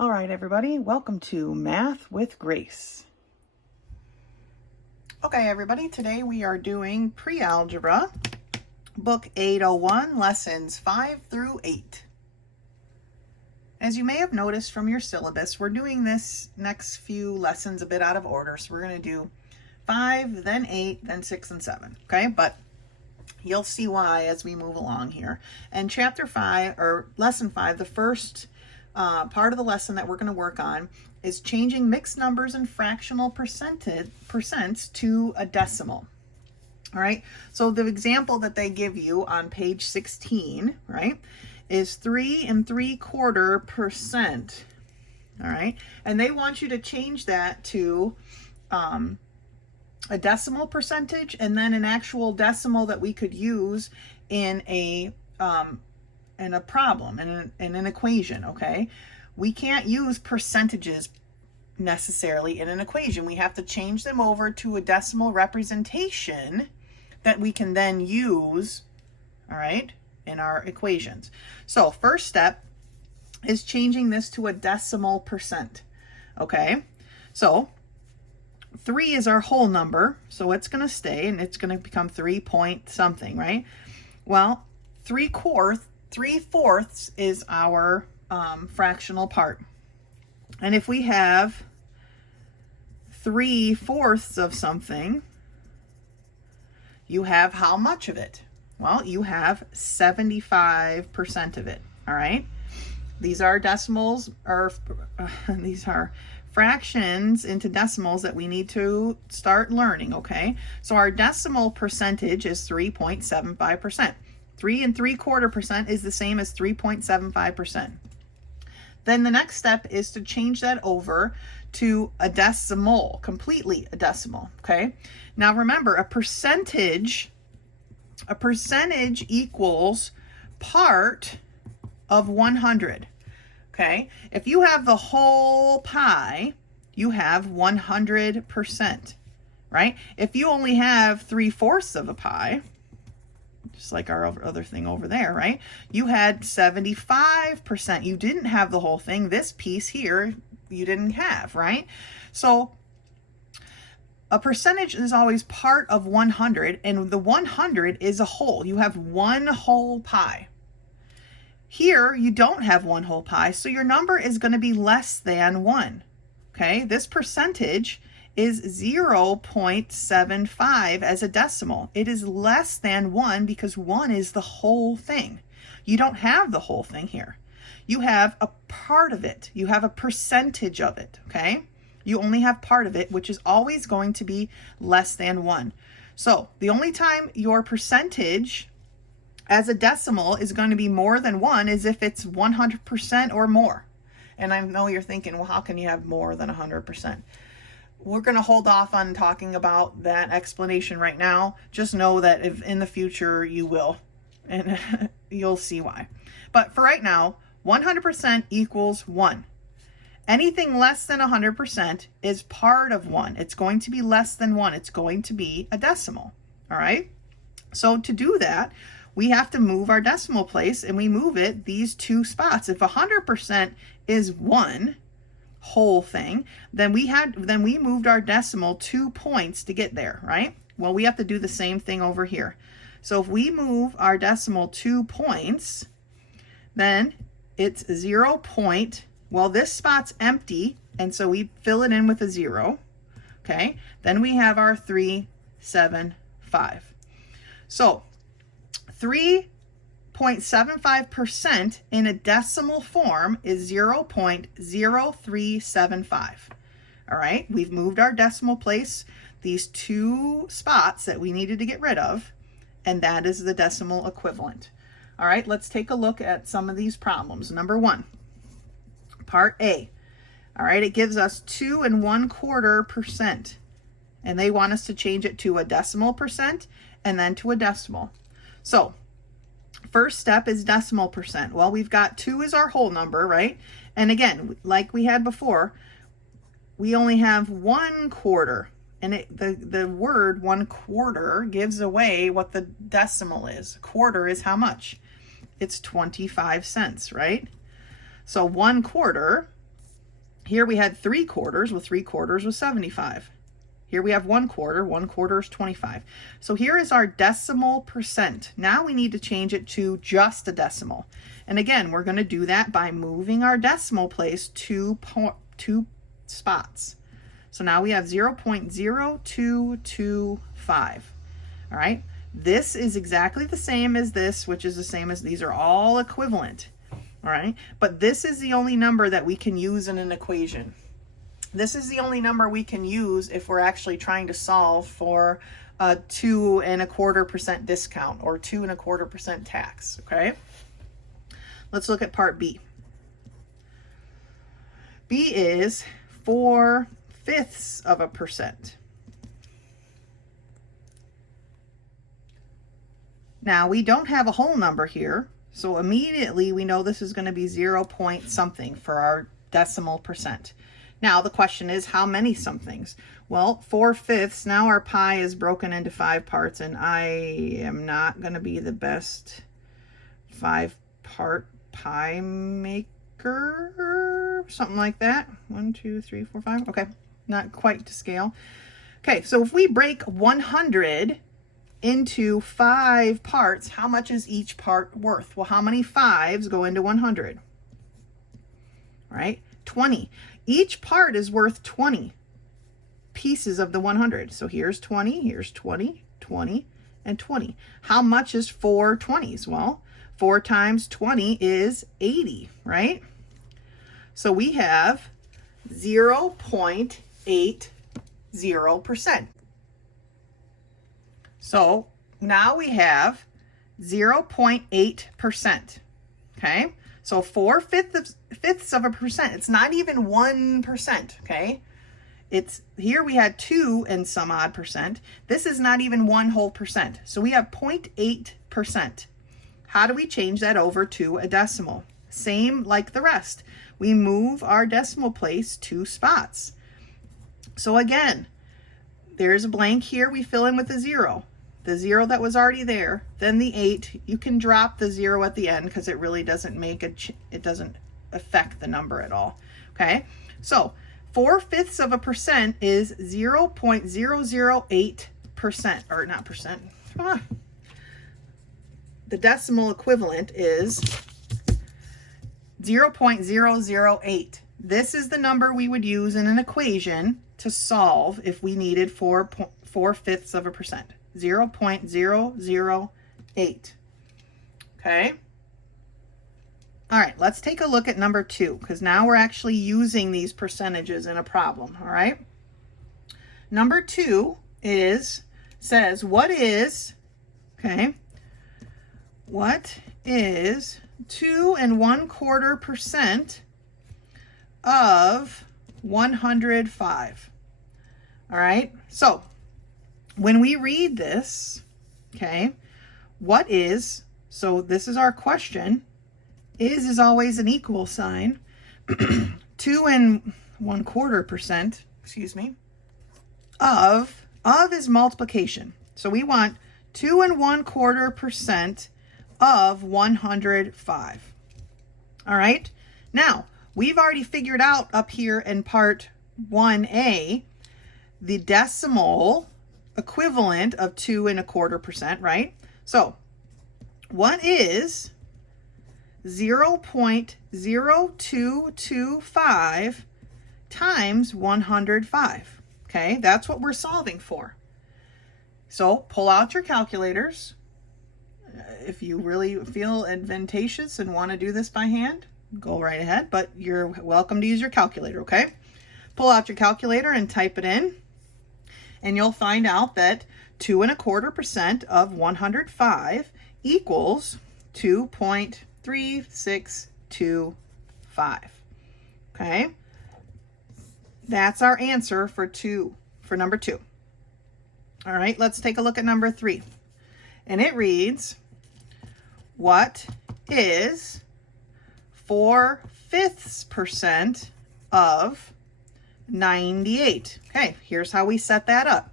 All right, everybody, welcome to Math with Grace. Okay, everybody, today we are doing Pre-Algebra, Book 801, Lessons 5 through 8. As you may have noticed from your syllabus, we're doing this next few lessons a bit out of order. So we're going to do 5, then 8, then 6 and 7, okay? But you'll see why as we move along here. And Chapter 5, or Lesson 5, the first part of the lesson that we're going to work on is changing mixed numbers and fractional percents to a decimal. All right, so the example that they give you on page 16, right, is 3 3/4%. All right, and they want you to change that to a decimal percentage and then an actual decimal that we could use in a problem, in an equation, okay? We can't use percentages necessarily in an equation. We have to change them over to a decimal representation that we can then use, all right, in our equations. So first step is changing this to a decimal percent, okay? So 3 is our whole number, so it's going to stay, and it's going to become 3 point something, right? Well, 3/4 is our fractional part. And if we have 3/4 of something, you have how much of it? Well, you have 75% of it, all right? These are decimals, or these are fractions into decimals that we need to start learning, okay? So our decimal percentage is 3.75%. 3 3/4% is the same as 3.75%. Then the next step is to change that over to a decimal, completely a decimal, okay? Now remember, a percentage equals part of 100, okay? If you have the whole pie, you have 100%, right? If you only have 3/4 of a pie, just like our other thing over there, right? You had 75%. You didn't have the whole thing. This piece here, you didn't have, right? So a percentage is always part of 100, and the 100 is a whole. You have one whole pie. Here, you don't have one whole pie, so your number is going to be less than 1, okay? This percentage is 0.75 as a decimal. It is less than 1 because 1 is the whole thing. You don't have the whole thing here. You have a part of it. You have a percentage of it, okay? You only have part of it, which is always going to be less than 1. So the only time your percentage as a decimal is going to be more than 1 is if it's 100% or more. And I know you're thinking, well, how can you have more than 100%? We're going to hold off on talking about that explanation right now. Just know that if in the future you will, and you'll see why. But for right now, 100% equals 1. Anything less than 100% is part of 1. It's going to be less than 1. It's going to be a decimal, all right? So to do that, we have to move our decimal place, and we move it these 2 spots. If 100% is 1 whole thing, then we moved our decimal 2 points to get there, right? Well, we have to do the same thing over here. So if we move our decimal 2 points, then it's 0 point. Well, this spot's empty, and so we fill it in with a 0, okay? Then we have our 375. So 3.75% in a decimal form is 0.0375. All right, we've moved our decimal place, these 2 spots that we needed to get rid of, and that is the decimal equivalent. All right, let's take a look at some of these problems. Number 1, part A. All right, it gives us 2 1/4%, and they want us to change it to a decimal percent and then to a decimal. So first step is decimal percent. Well, we've got 2 is our whole number, right? And again, like we had before, we only have 1/4. And the word 1/4 gives away what the decimal is. Quarter is how much? It's 25 cents, right? So 1/4 Here we had 3/4. Well, 3/4 was 75. Here we have 1/4. 1/4 is 25. So here is our decimal percent. Now we need to change it to just a decimal. And again, we're going to do that by moving our decimal place two spots. So now we have 0.0225. All right. This is exactly the same as this, which is the same as these are all equivalent. All right. But this is the only number that we can use in an equation. This is the only number we can use if we're actually trying to solve for a 2.25% discount or 2.25% tax, okay? Let's look at part B. B is 4/5%. Now we don't have a whole number here, so immediately we know this is going to be 0 point something for our decimal percent. Now the question is, how many somethings? Well, 4/5, now our pie is broken into 5 parts, and I am not going to be the best 5-part pie maker, something like that. 1, 2, 3, 4, 5. Okay, not quite to scale. Okay, so if we break 100 into 5 parts, how much is each part worth? Well, how many 5s go into 100? All right, 20. Each part is worth 20 pieces of the 100. So here's 20, here's 20, 20, and 20. How much is 4 20s? Well, 4 times 20 is 80, right? So we have 0.80%. So now we have 0.8%, okay? So 4/5 of a percent. It's not even 1%, okay? It's here we had 2 and some odd percent. This is not even 1 whole percent. So we have 0.8%. How do we change that over to a decimal? Same like the rest. We move our decimal place 2 spots. So again, there's a blank here. We fill in with a 0. The 0 that was already there, then the 8. You can drop the 0 at the end because it really doesn't make it doesn't affect the number at all. Okay, so 4/5% is 0.008%, or not percent. The decimal equivalent is 0.008. This is the number we would use in an equation to solve if we needed 4/5%. 0.008. Okay. All right, let's take a look at number 2, because now we're actually using these percentages in a problem. All right. Number 2 says what is 2.25% of 105? All right. So when we read this, okay, so this is our question. Is always an equal sign. 2.25%, excuse me, of is multiplication. So we want 2.25% of 105. All right. Now, we've already figured out up here in part 1A the decimal equivalent of 2.25%, right? So what is 0.0225 times 105? Okay, that's what we're solving for. So pull out your calculators. If you really feel advantageous and want to do this by hand, go right ahead, but you're welcome to use your calculator, okay? Pull out your calculator and type it in, and you'll find out that 2.25% of 105 equals 2.3625. Okay, that's our answer for number 2. All right, let's take a look at number 3, and it reads, what is 4/5% of 98? Okay, here's how we set that up.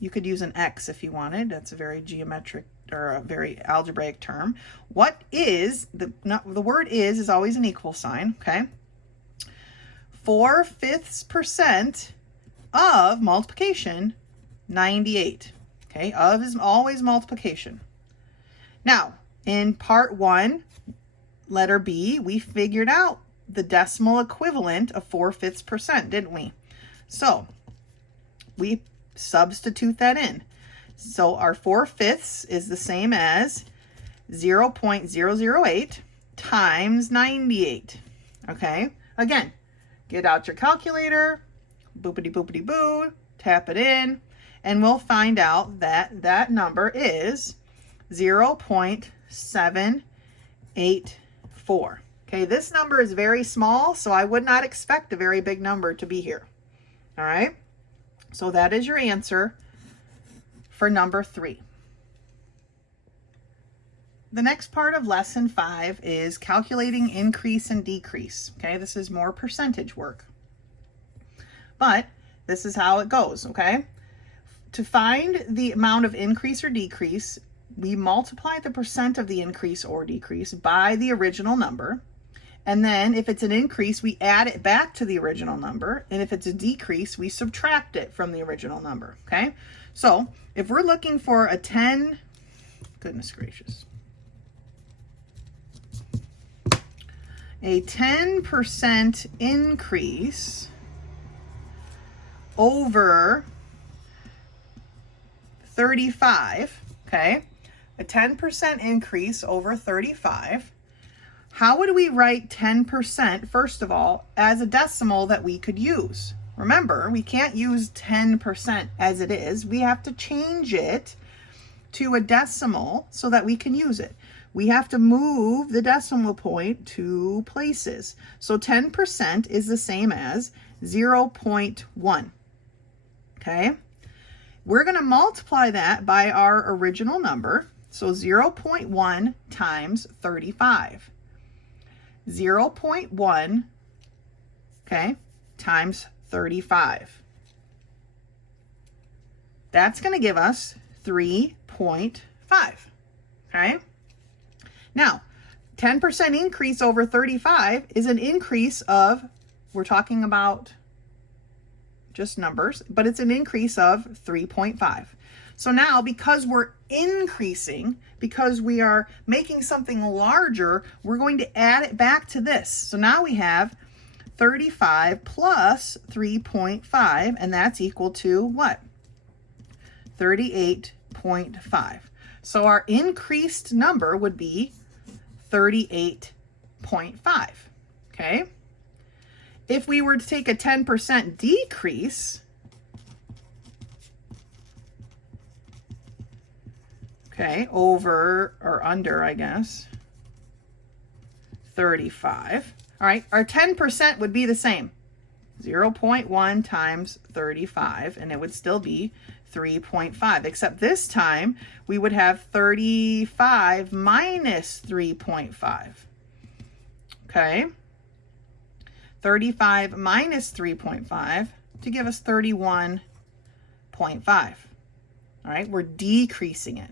You could use an X if you wanted. That's a very geometric or a very algebraic term. What is, the word is always an equal sign, okay? 4/5% of multiplication, 98. Okay, of is always multiplication. Now, in part 1, letter B, we figured out the decimal equivalent of 4/5%, didn't we? So we substitute that in. So our 4/5 is the same as 0.008 times 98. Okay, again, get out your calculator, boopity boopity boo, tap it in, and we'll find out that that number is 0.784. Okay, this number is very small, so I would not expect a very big number to be here. All right, so that is your answer for number 3. The next part of lesson 5 is calculating increase and decrease. Okay, this is more percentage work, but this is how it goes. Okay, to find the amount of increase or decrease, we multiply the percent of the increase or decrease by the original number. And then if it's an increase, we add it back to the original number. And if it's a decrease, we subtract it from the original number. Okay, so if we're looking for a 10, goodness gracious, a 10% increase over 35, okay, a 10% increase over 35, how would we write 10%, first of all, as a decimal that we could use? Remember, we can't use 10% as it is. We have to change it to a decimal so that we can use it. We have to move the decimal point 2 places. So 10% is the same as 0.1. Okay? We're going to multiply that by our original number. So 0.1 times 35. 0.1, okay, times 35. That's going to give us 3.5. Okay? Now, 10% increase over 35 is an increase of, we're talking about just numbers, but it's an increase of 3.5. So now, because we're increasing, because we are making something larger, we're going to add it back to this. So now we have 35 plus 3.5, and that's equal to what? 38.5. So our increased number would be 38.5, okay? If we were to take a 10% decrease, okay, over or under, I guess, 35. All right, our 10% would be the same, 0.1 times 35, and it would still be 3.5, except this time we would have 35 minus 3.5. Okay, 35 minus 3.5 to give us 31.5. All right, we're decreasing it.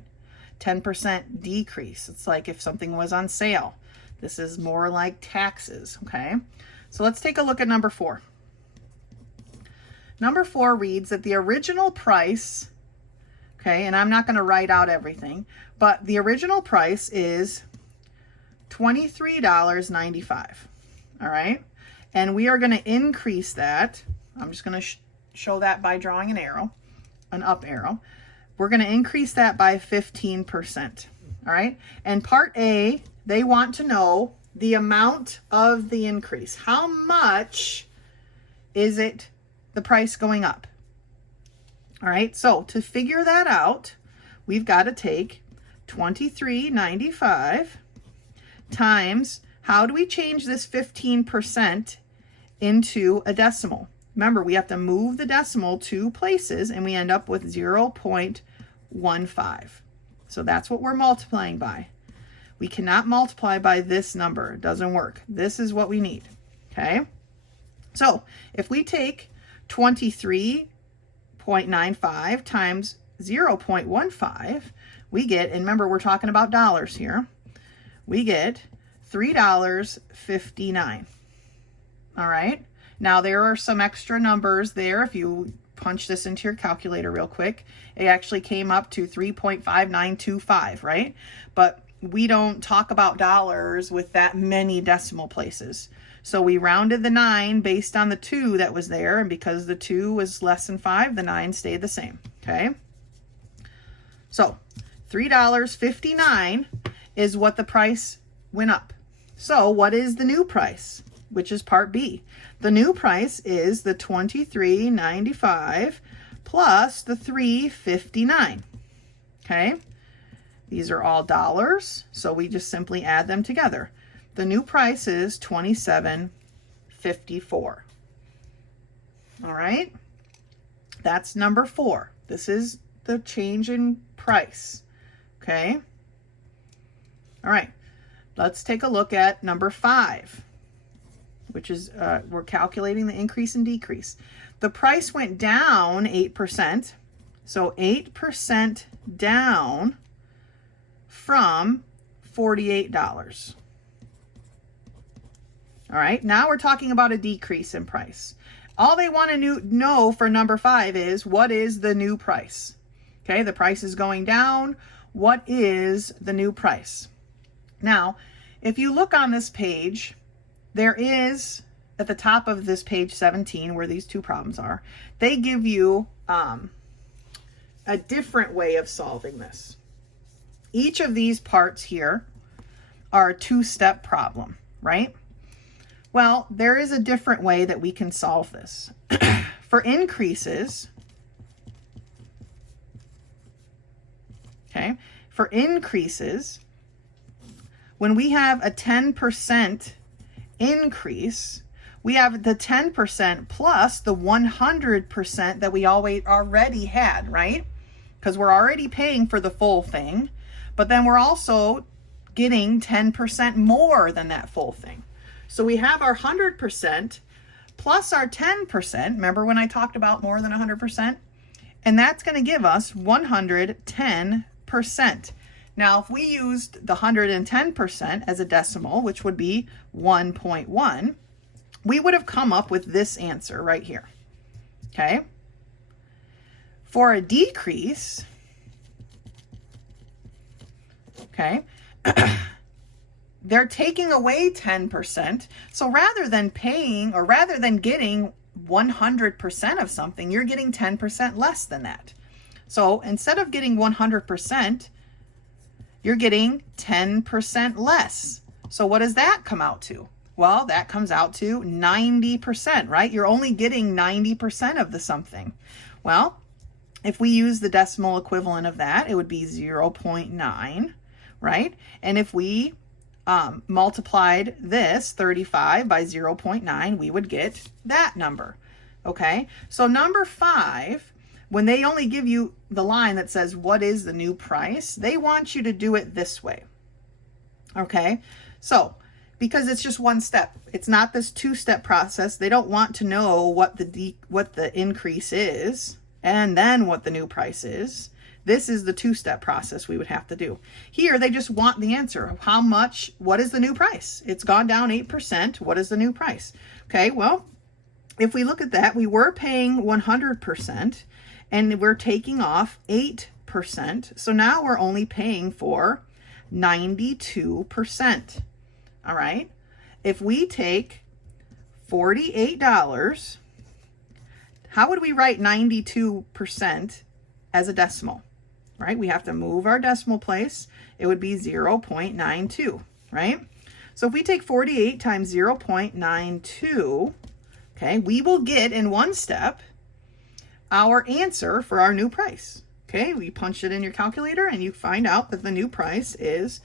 10% decrease. It's like if something was on sale. This is more like taxes, okay? So let's take a look at number 4. Number 4 reads that the original price, okay, and I'm not going to write out everything, but the original price is $23.95, all right? And we are going to increase that. I'm just going to show that by drawing an arrow, an up arrow. We're going to increase that by 15%, all right? And part A, they want to know the amount of the increase. How much is it, the price going up? All right, so to figure that out, we've got to take $23.95 times, how do we change this 15% into a decimal? Remember, we have to move the decimal 2 places, and we end up with 0.15. So that's what we're multiplying by. We cannot multiply by this number. It doesn't work. This is what we need, okay? So if we take 23.95 times 0.15, we get, and remember, we're talking about dollars here, we get $3.59. All right? Now there are some extra numbers there. If you punch this into your calculator real quick, it actually came up to 3.5925, right? But we don't talk about dollars with that many decimal places. So we rounded the 9 based on the 2 that was there, and because the 2 was less than 5, the 9 stayed the same, okay? So $3.59 is what the price went up. So what is the new price, which is part B? The new price is the $23.95 plus the $3.59, okay? These are all dollars, so we just simply add them together. The new price is $27.54. All right, that's number 4. This is the change in price, okay? All right, let's take a look at number 5, which is, we're calculating the increase and decrease. The price went down 8%, so 8% down from $48. All right, now we're talking about a decrease in price. All they want to know for number 5 is, what is the new price? Okay, the price is going down. What is the new price? Now, if you look on this page, there is, at the top of this page 17, where these two problems are, they give you a different way of solving this. Each of these parts here are a 2-step problem, right? Well, there is a different way that we can solve this. For increases, okay, for increases, when we have a 10% increase, we have the 10% plus the 100% that we already had, right? Because we're already paying for the full thing, but then we're also getting 10% more than that full thing. So we have our 100% plus our 10%. Remember when I talked about more than 100%? And that's going to give us 110%. Now, if we used the 110% as a decimal, which would be 1.1, we would have come up with this answer right here. Okay? For a decrease, okay, they're taking away 10%. So rather than paying, or rather than getting 100% of something, you're getting 10% less than that. So instead of getting 100%, you're getting 10% less. So what does that come out to? Well, that comes out to 90%, right? You're only getting 90% of the something. Well, if we use the decimal equivalent of that, it would be 0.9, right? And if we multiplied this 35 by 0.9, we would get that number, okay? So number 5, when they only give you the line that says, what is the new price? They want you to do it this way, okay? So, because it's just one step, it's not this 2-step process. They don't want to know what the increase is and then what the new price is. This is the 2-step process we would have to do. Here, they just want the answer. How much, what is the new price? It's gone down 8%. What is the new price? Okay, well, if we look at that, we were paying 100% and we're taking off 8%. So now we're only paying for 92%. All right. If we take $48, how would we write 92% as a decimal? Right? We have to move our decimal place. It would be 0.92, right? So if we take 48 times 0.92, okay, we will get in one step our answer for our new price. Okay, we punch it in your calculator and you find out that the new price is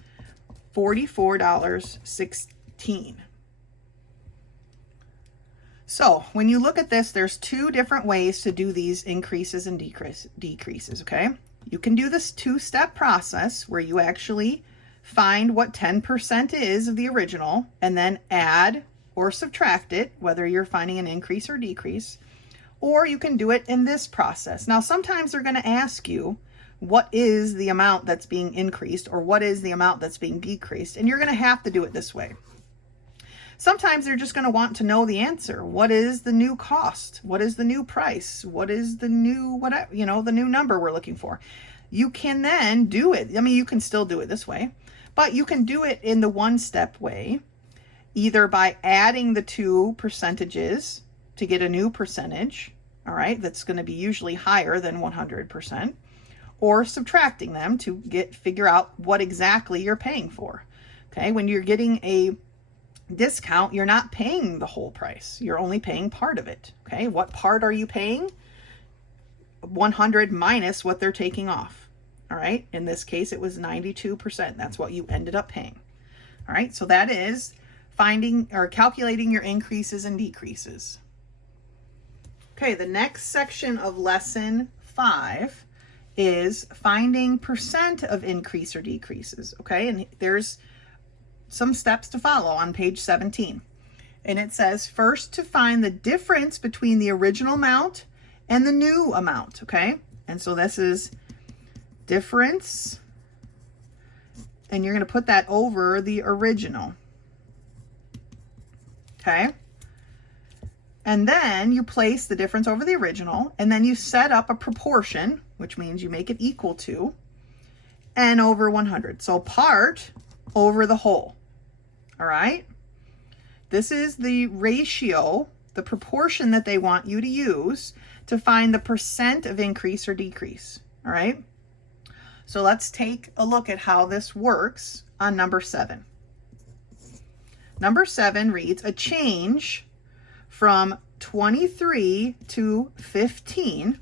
$44.16. So when you look at this, there's 2 different ways to do these increases and decreases, okay? You can do this 2-step process where you actually find what 10% is of the original and then add or subtract it, whether you're finding an increase or decrease, or you can do it in this process. Now, sometimes they're going to ask you what is the amount that's being increased or what is the amount that's being decreased, and you're going to have to do it this way. Sometimes they're just going to want to know the answer. What is the new cost? What is the new price? What is the new, whatever, you know, the new number we're looking for? You can then do it. I mean, you can still do it this way, but you can do it in the one-step way, either by adding the two percentages to get a new percentage, all right, that's going to be usually higher than 100%, or subtracting them to figure out what exactly you're paying for. Okay, when you're getting a discount, you're not paying the whole price. You're only paying part of it. Okay, what part are you paying? 100 minus what they're taking off. All right, in this case, it was 92%. That's what you ended up paying. All right, so that is finding or calculating your increases and decreases. Okay, the next section of lesson 5 is finding percent of increase or decreases. Okay, and there's some steps to follow on page 17. And it says first to find the difference between the original amount and the new amount. Okay, and so this is difference, and you're going to put that over the original. Okay, and then you place the difference over the original, and then you set up a proportion, which means you make it equal to n over 100. So part over the whole. All right, this is the ratio, the proportion that they want you to use to find the percent of increase or decrease. All right, so let's take a look at how this works on number 7. Number 7 reads, a change from 23 to 15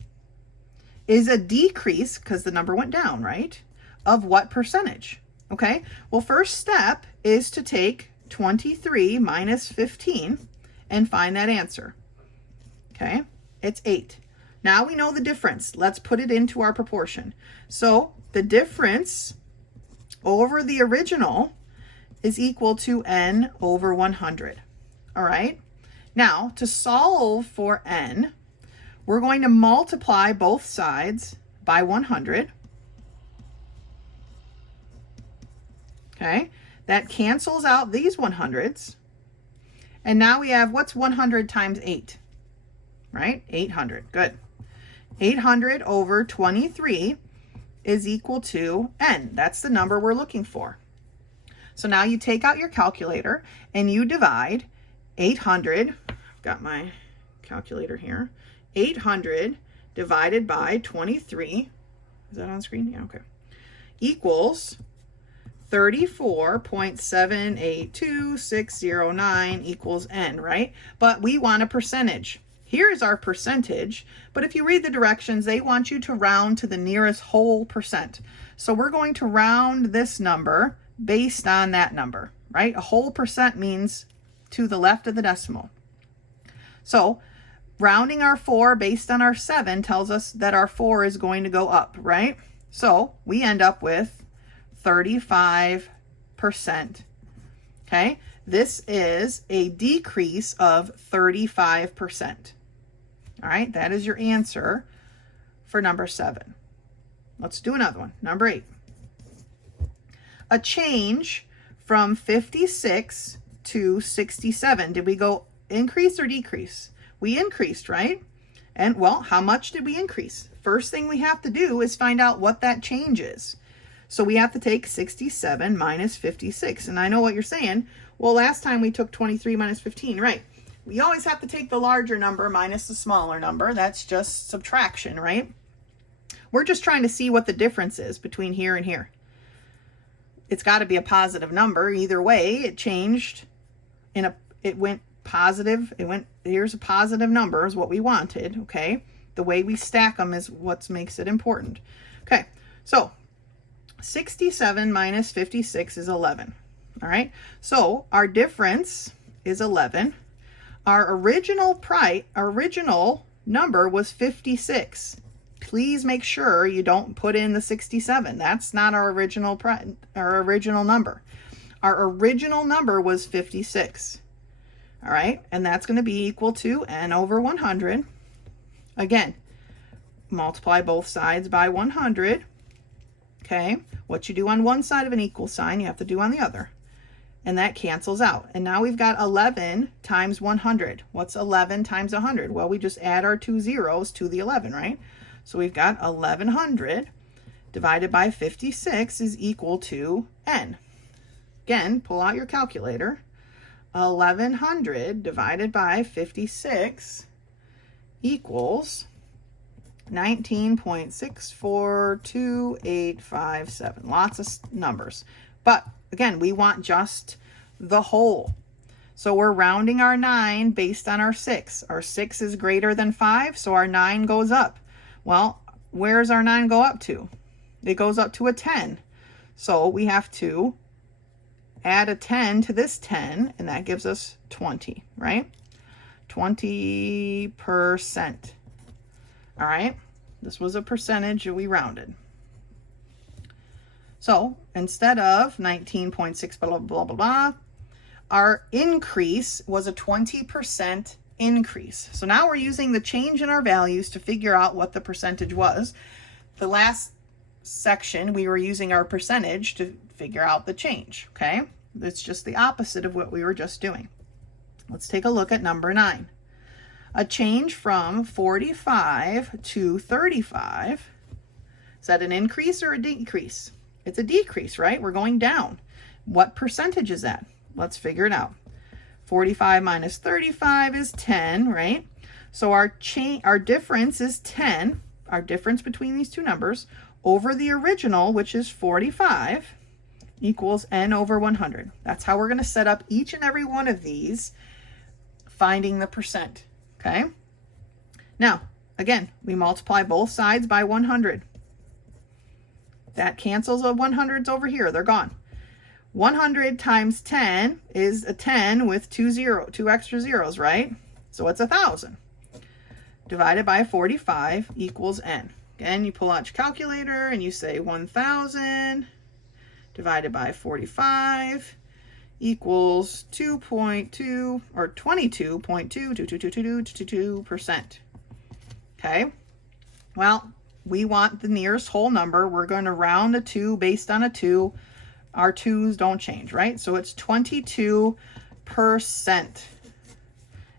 is a decrease, because the number went down, right, of what percentage? Okay, well, first step is to take 23 minus 15 and find that answer. Okay, it's 8. Now we know the difference. Let's put it into our proportion. So the difference over the original is equal to n over 100. All right, now to solve for n, we're going to multiply both sides by 100. Okay, that cancels out these 100s. And now we have, what's 100 times 8? Right, 800, good. 800 over 23 is equal to n. That's the number we're looking for. So now you take out your calculator and you divide 800, I've got my calculator here, 800 divided by 23, is that on screen? Yeah, okay, equals 34.782609 equals n, right? But we want a percentage. Here's our percentage, but if you read the directions, they want you to round to the nearest whole percent. So we're going to round this number based on that number, right? A whole percent means to the left of the decimal. So rounding our 4 based on our 7 tells us that our 4 is going to go up, right? So we end up with 35%. Okay, this is a decrease of 35%. All right, that is your answer for number 7. Let's do another one. Number 8. A change from 56 to 67. Did we go increase or decrease? We increased, right? And well, how much did we increase? First thing we have to do is find out what that change is. So we have to take 67 minus 56. And I know what you're saying. Well, last time we took 23 minus 15, right? We always have to take the larger number minus the smaller number. That's just subtraction, right? We're just trying to see what the difference is between here and here. It's got to be a positive number. Either way, it changed. It went positive. Here's a positive number is what we wanted, okay? The way we stack them is what makes it important. Okay, so 67 minus 56 is 11. All right, so our difference is 11. Our original number was 56. Please make sure you don't put in the 67. That's not our original number. Our original number was 56. All right, and that's going to be equal to n over 100. Again, multiply both sides by 100. Okay, what you do on one side of an equal sign, you have to do on the other. and that cancels out. And now we've got 11 times 100. What's 11 times 100? Well, we just add our 2 zeros to the 11, right? So we've got 1100 divided by 56 is equal to n. Again, pull out your calculator. 1100 divided by 56 equals 19.642857. Lots of numbers. But again, we want just the whole. So we're rounding our 9 based on our 6. Our 6 is greater than 5, so our 9 goes up. Well, where does our 9 go up to? It goes up to a 10. So we have to add a 10 to this 10, and that gives us 20, right? 20%. All right, this was a percentage we rounded. So instead of 19.6 blah, blah, blah, blah, our increase was a 20% increase. So now we're using the change in our values to figure out what the percentage was. The last section, we were using our percentage to figure out the change, okay? It's just the opposite of what we were just doing. Let's take a look at number 9. A change from 45 to 35. Is that an increase or a decrease? It's a decrease, right? We're going down. What percentage is that? Let's figure it out. 45 minus 35 is 10, right? So our difference is 10, our difference between these two numbers, over the original, which is 45, equals n over 100. That's how we're going to set up each and every one of these, finding the percent. Okay. Now, again, we multiply both sides by 100. That cancels the 100s over here. They're gone. 100 times 10 is a 10 with two extra zeros, right? So it's 1,000. Divided by 45 equals n. Again, you pull out your calculator and you say 1,000 divided by 45 equals 2.2 or 22.22222%. Okay. Well, we want the nearest whole number. We're going to round a 2 based on a 2. Our 2's don't change, right? So it's 22%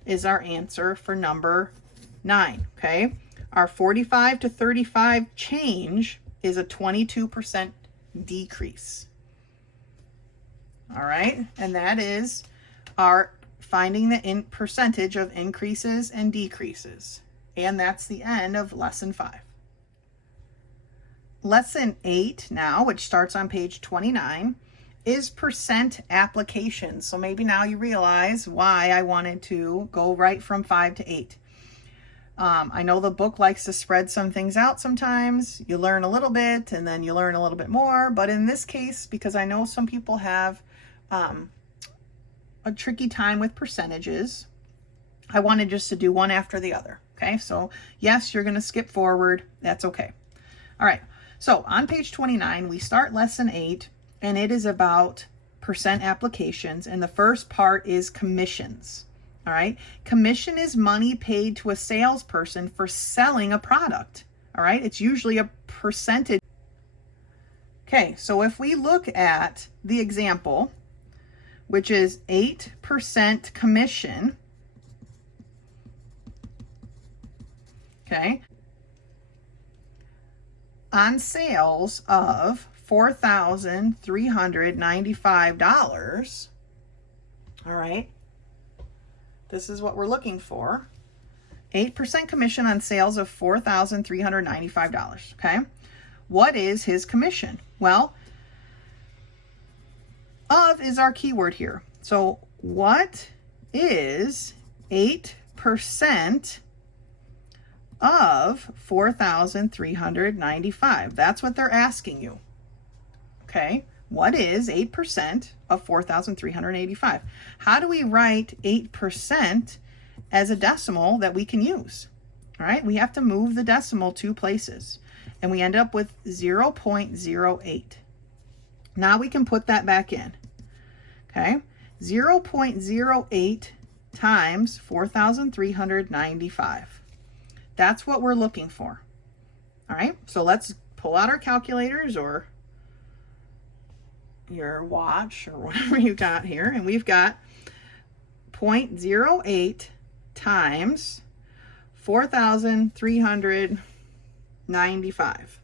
is our answer for number 9. Okay. Our 45 to 35 change is a 22% decrease. All right, and that is our finding the percentage of increases and decreases. And that's the end of lesson 5. Lesson 8 now, which starts on page 29, is percent applications. So maybe now you realize why I wanted to go right from 5 to 8. I know the book likes to spread some things out sometimes. You learn a little bit and then you learn a little bit more. But in this case, because I know some people have a tricky time with percentages, I wanted just to do one after the other. Okay, so yes, you're going to skip forward. That's okay. All right, so on page 29, we start lesson 8, and it is about percent applications. And the first part is commissions. All right, commission is money paid to a salesperson for selling a product. All right, it's usually a percentage. Okay, so if we look at the example, which is 8% commission, okay, on sales of $4,395, all right, this is what we're looking for. 8% commission on sales of $4,395, okay? What is his commission? Well, of is our keyword here. So what is 8% of 4,395? That's what they're asking you. Okay, what is 8% of 4,385? How do we write 8% as a decimal that we can use? All right, we have to move the decimal 2 places, and we end up with 0.08. Now we can put that back in. Okay, 0.08 times 4,395. That's what we're looking for. All right, so let's pull out our calculators, or your watch or whatever you got here, and we've got 0.08 times 4,395,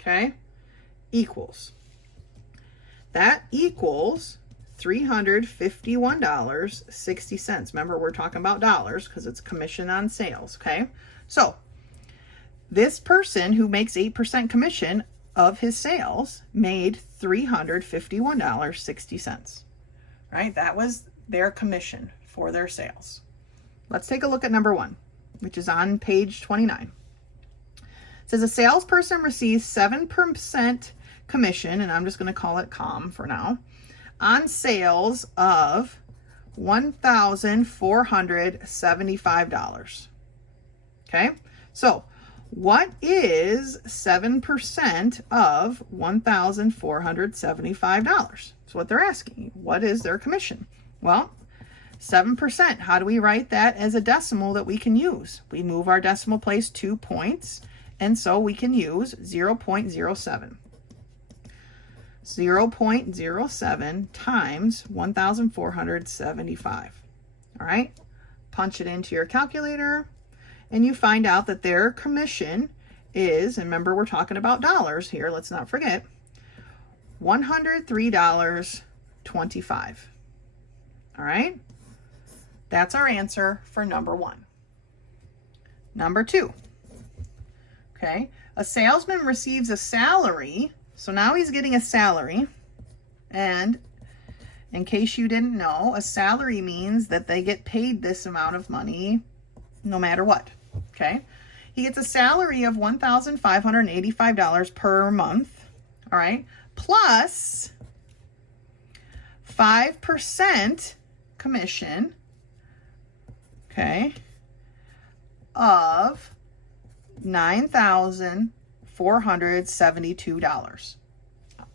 okay, equals. That equals $351.60. Remember, we're talking about dollars because it's commission on sales, okay? So this person who makes 8% commission of his sales made $351.60, right? That was their commission for their sales. Let's take a look at number 1, which is on page 29. It says a salesperson receives 7% commission, and I'm just going to call it COM for now, on sales of $1,475. Okay, so what is 7% of $1,475? That's what they're asking you. What is their commission? Well, 7%, how do we write that as a decimal that we can use? We move our decimal place 2 points, and so we can use 0.07. 0.07 times 1,475. All right, punch it into your calculator, and you find out that their commission is, and remember we're talking about dollars here, let's not forget, $103.25. All right, that's our answer for number 1. Number 2, okay, a salesman receives a salary. So now he's getting a salary, and in case you didn't know, a salary means that they get paid this amount of money no matter what, okay? He gets a salary of $1,585 per month, all right, plus 5% commission, okay, of $9,472.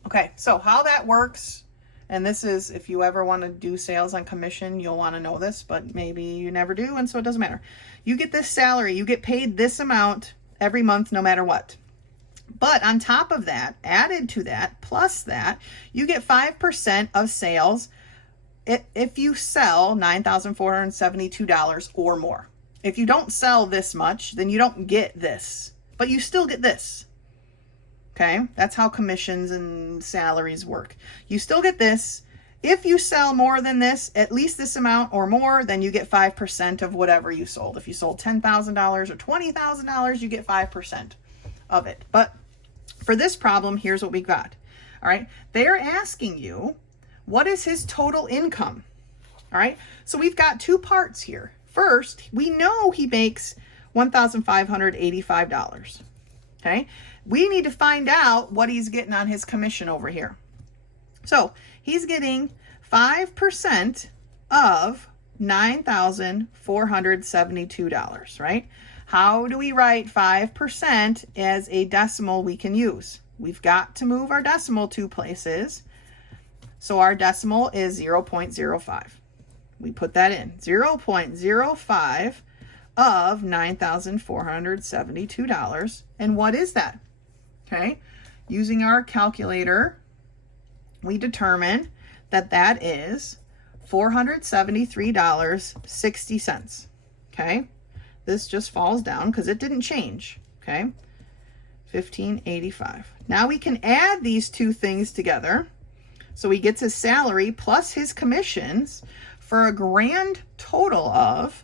Okay, so how that works, and this is, if you ever want to do sales on commission, you'll want to know this, but maybe you never do, and so it doesn't matter. You get this salary, you get paid this amount every month no matter what. But on top of that, added to that, plus that, you get 5% of sales if you sell $9,472 or more. If you don't sell this much, then you don't get this, but you still get this. Okay, that's how commissions and salaries work. You still get this. If you sell more than this, at least this amount or more, then you get 5% of whatever you sold. If you sold $10,000 or $20,000, you get 5% of it. But for this problem, here's what we got. All right, they're asking you, what is his total income? All right, so we've got 2 parts here. First, we know he makes $1,585. Okay, we need to find out what he's getting on his commission over here. So he's getting 5% of $9,472, right? How do we write 5% as a decimal we can use? We've got to move our decimal 2 places. So our decimal is 0.05. We put that in. 0.05 of $9,472. And what is that? Okay, using our calculator, we determine that that is $473.60. Okay, this just falls down because it didn't change. Okay, 1585. Now we can add these 2 things together. So he gets his salary plus his commissions for a grand total of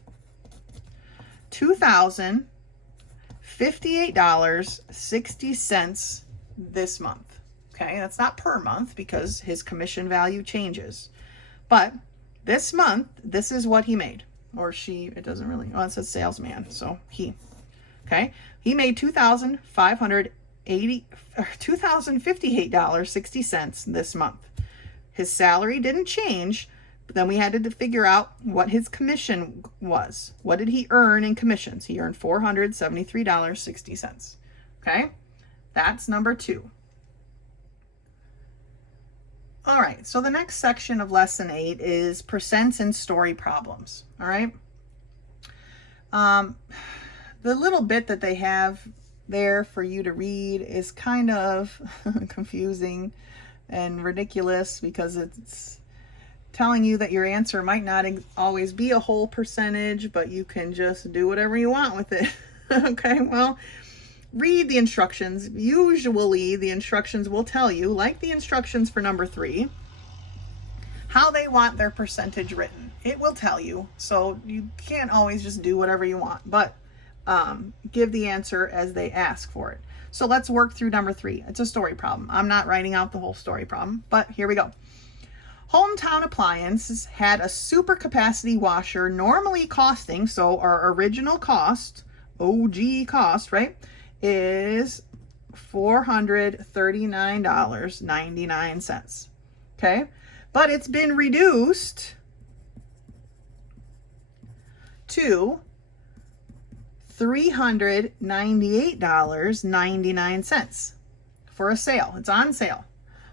$2,058.60 this month. Okay, that's not per month because his commission value changes. But this month, this is what he made. Or she, it doesn't really, well, it says salesman, so he. Okay, he made $2,058.60 this month. His salary didn't change, but then we had to figure out what his commission was. What did he earn in commissions? He earned $473.60. Okay, that's number 2. All right, so the next section of lesson 8 is percents and story problems. All right, the little bit that they have there for you to read is kind of confusing. and ridiculous because it's telling you that your answer might not always be a whole percentage, but you can just do whatever you want with it. Okay, well, read the instructions. Usually the instructions will tell you, like the instructions for number 3, how they want their percentage written. It will tell you, so you can't always just do whatever you want, but give the answer as they ask for it. So let's work through number 3. It's a story problem. I'm not writing out the whole story problem, but here we go. Hometown Appliances had a super capacity washer normally costing, so our original cost, OG cost, right, is $439.99. Okay, but it's been reduced to $398.99 for a sale. It's on sale.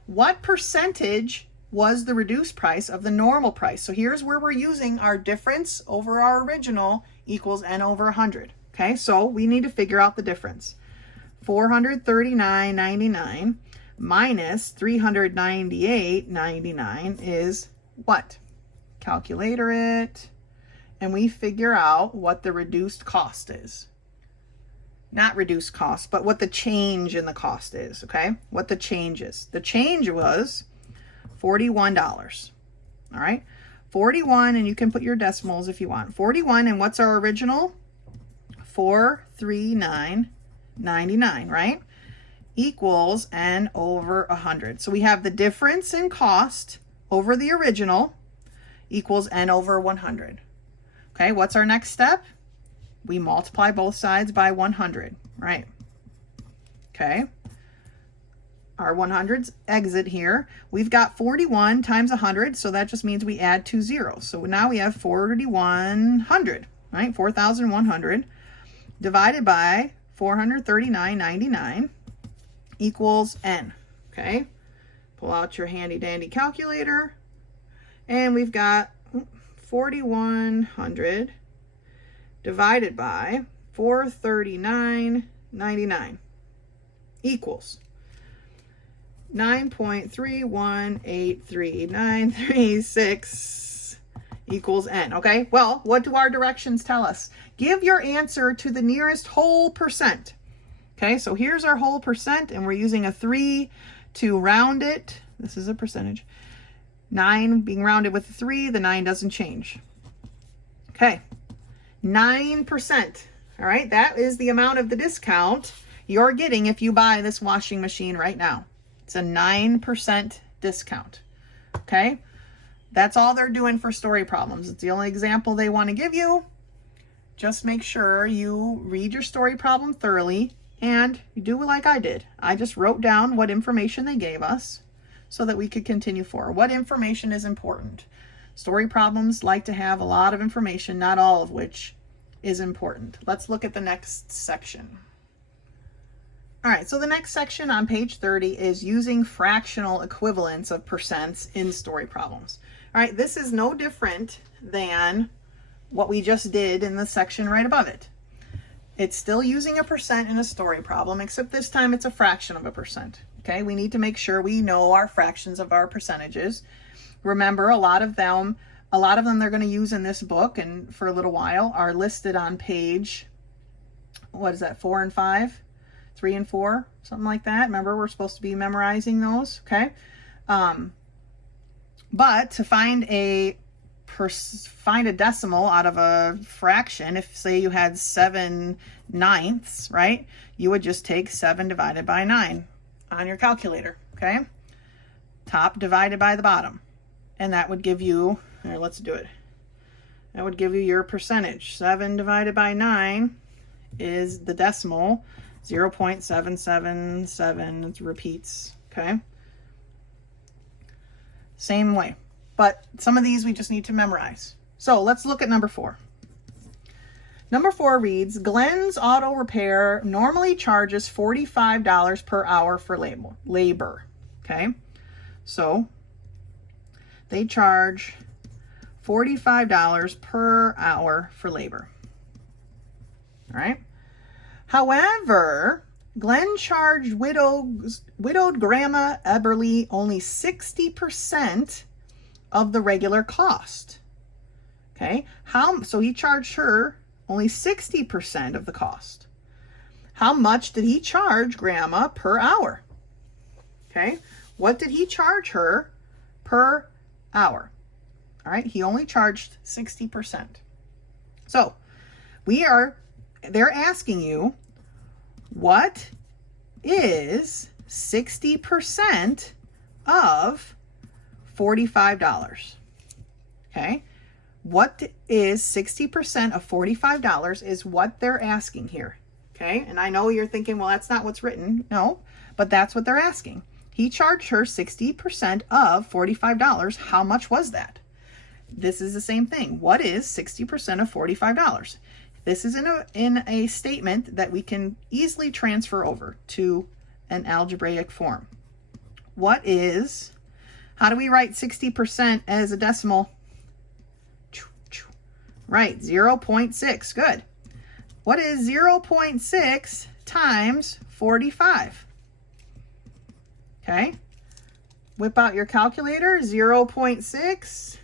What percentage was the reduced price of the normal price? So here's where we're using our difference over our original equals n over 100. Okay, so we need to figure out the difference. $439.99 minus $398.99 is what? Calculator it, and we figure out what the reduced cost is. Not reduced cost, but what the change in the cost is, okay? What the change is. The change was $41. All right, 41, and you can put your decimals if you want. 41, and what's our original? $439.99, right? Equals n over 100. So we have the difference in cost over the original equals n over 100. Okay, what's our next step? We multiply both sides by 100, right? Okay. Our 100s exit here. We've got 41 times 100, so that just means we add 2 zeros. So now we have 4,100, right? 4,100 divided by 439.99 equals n, okay? Pull out your handy dandy calculator, and we've got 4,100 divided by 439.99 equals 9.3183936 equals n. Okay, well, what do our directions tell us? Give your answer to the nearest whole percent. Okay, so here's our whole percent, and we're using a 3 to round it. This is a percentage. 9 being rounded with a 3, the 9 doesn't change. Okay, 9%. All right, that is the amount of the discount you're getting if you buy this washing machine right now. It's a 9% discount. Okay, that's all they're doing for story problems. It's the only example they want to give you. Just make sure you read your story problem thoroughly and you do like I did. I just wrote down what information they gave us so that we could continue forward. What information is important? Story problems like to have a lot of information, not all of which is important. Let's look at the next section. All right, so the next section on page 30 is using fractional equivalents of percents in story problems. All right, this is no different than what we just did in the section right above it. It's still using a percent in a story problem, except this time it's a fraction of a percent. Okay, we need to make sure we know our fractions of our percentages. Remember, a lot of them they're going to use in this book and for a little while are listed on page, what is that, 4 and 5? 3 and 4, something like that. Remember, we're supposed to be memorizing those, okay? But to find a decimal out of a fraction, if say you had 7/9, right? You would just take 7 divided by 9 on your calculator, okay? Top divided by the bottom. And that would give you, here, let's do it. That would give you your percentage. 7 divided by 9 is the decimal, 0.777, it repeats, okay? Same way, but some of these we just need to memorize. So let's look at number 4. Number 4 reads, Glenn's Auto Repair normally charges $45 per hour for labor, okay? So they charge $45 per hour for labor, all right? However, Glenn charged widowed Grandma Eberly only 60% of the regular cost. Okay, so he charged her only 60% of the cost. How much did he charge Grandma per hour? Okay, what did he charge her per hour? All right, he only charged 60%. So they're asking you, what is 60% of $45? Okay, what is 60% of $45 is what they're asking here. Okay, and I know you're thinking, well, that's not what's written. No, but that's what they're asking. He charged her 60% of $45. How much was that? This is the same thing. What is 60% of $45? This is in a statement that we can easily transfer over to an algebraic form. How do we write 60% as a decimal? Right, 0.6. Good. What is 0.6 times 45? Okay. Whip out your calculator. 0.6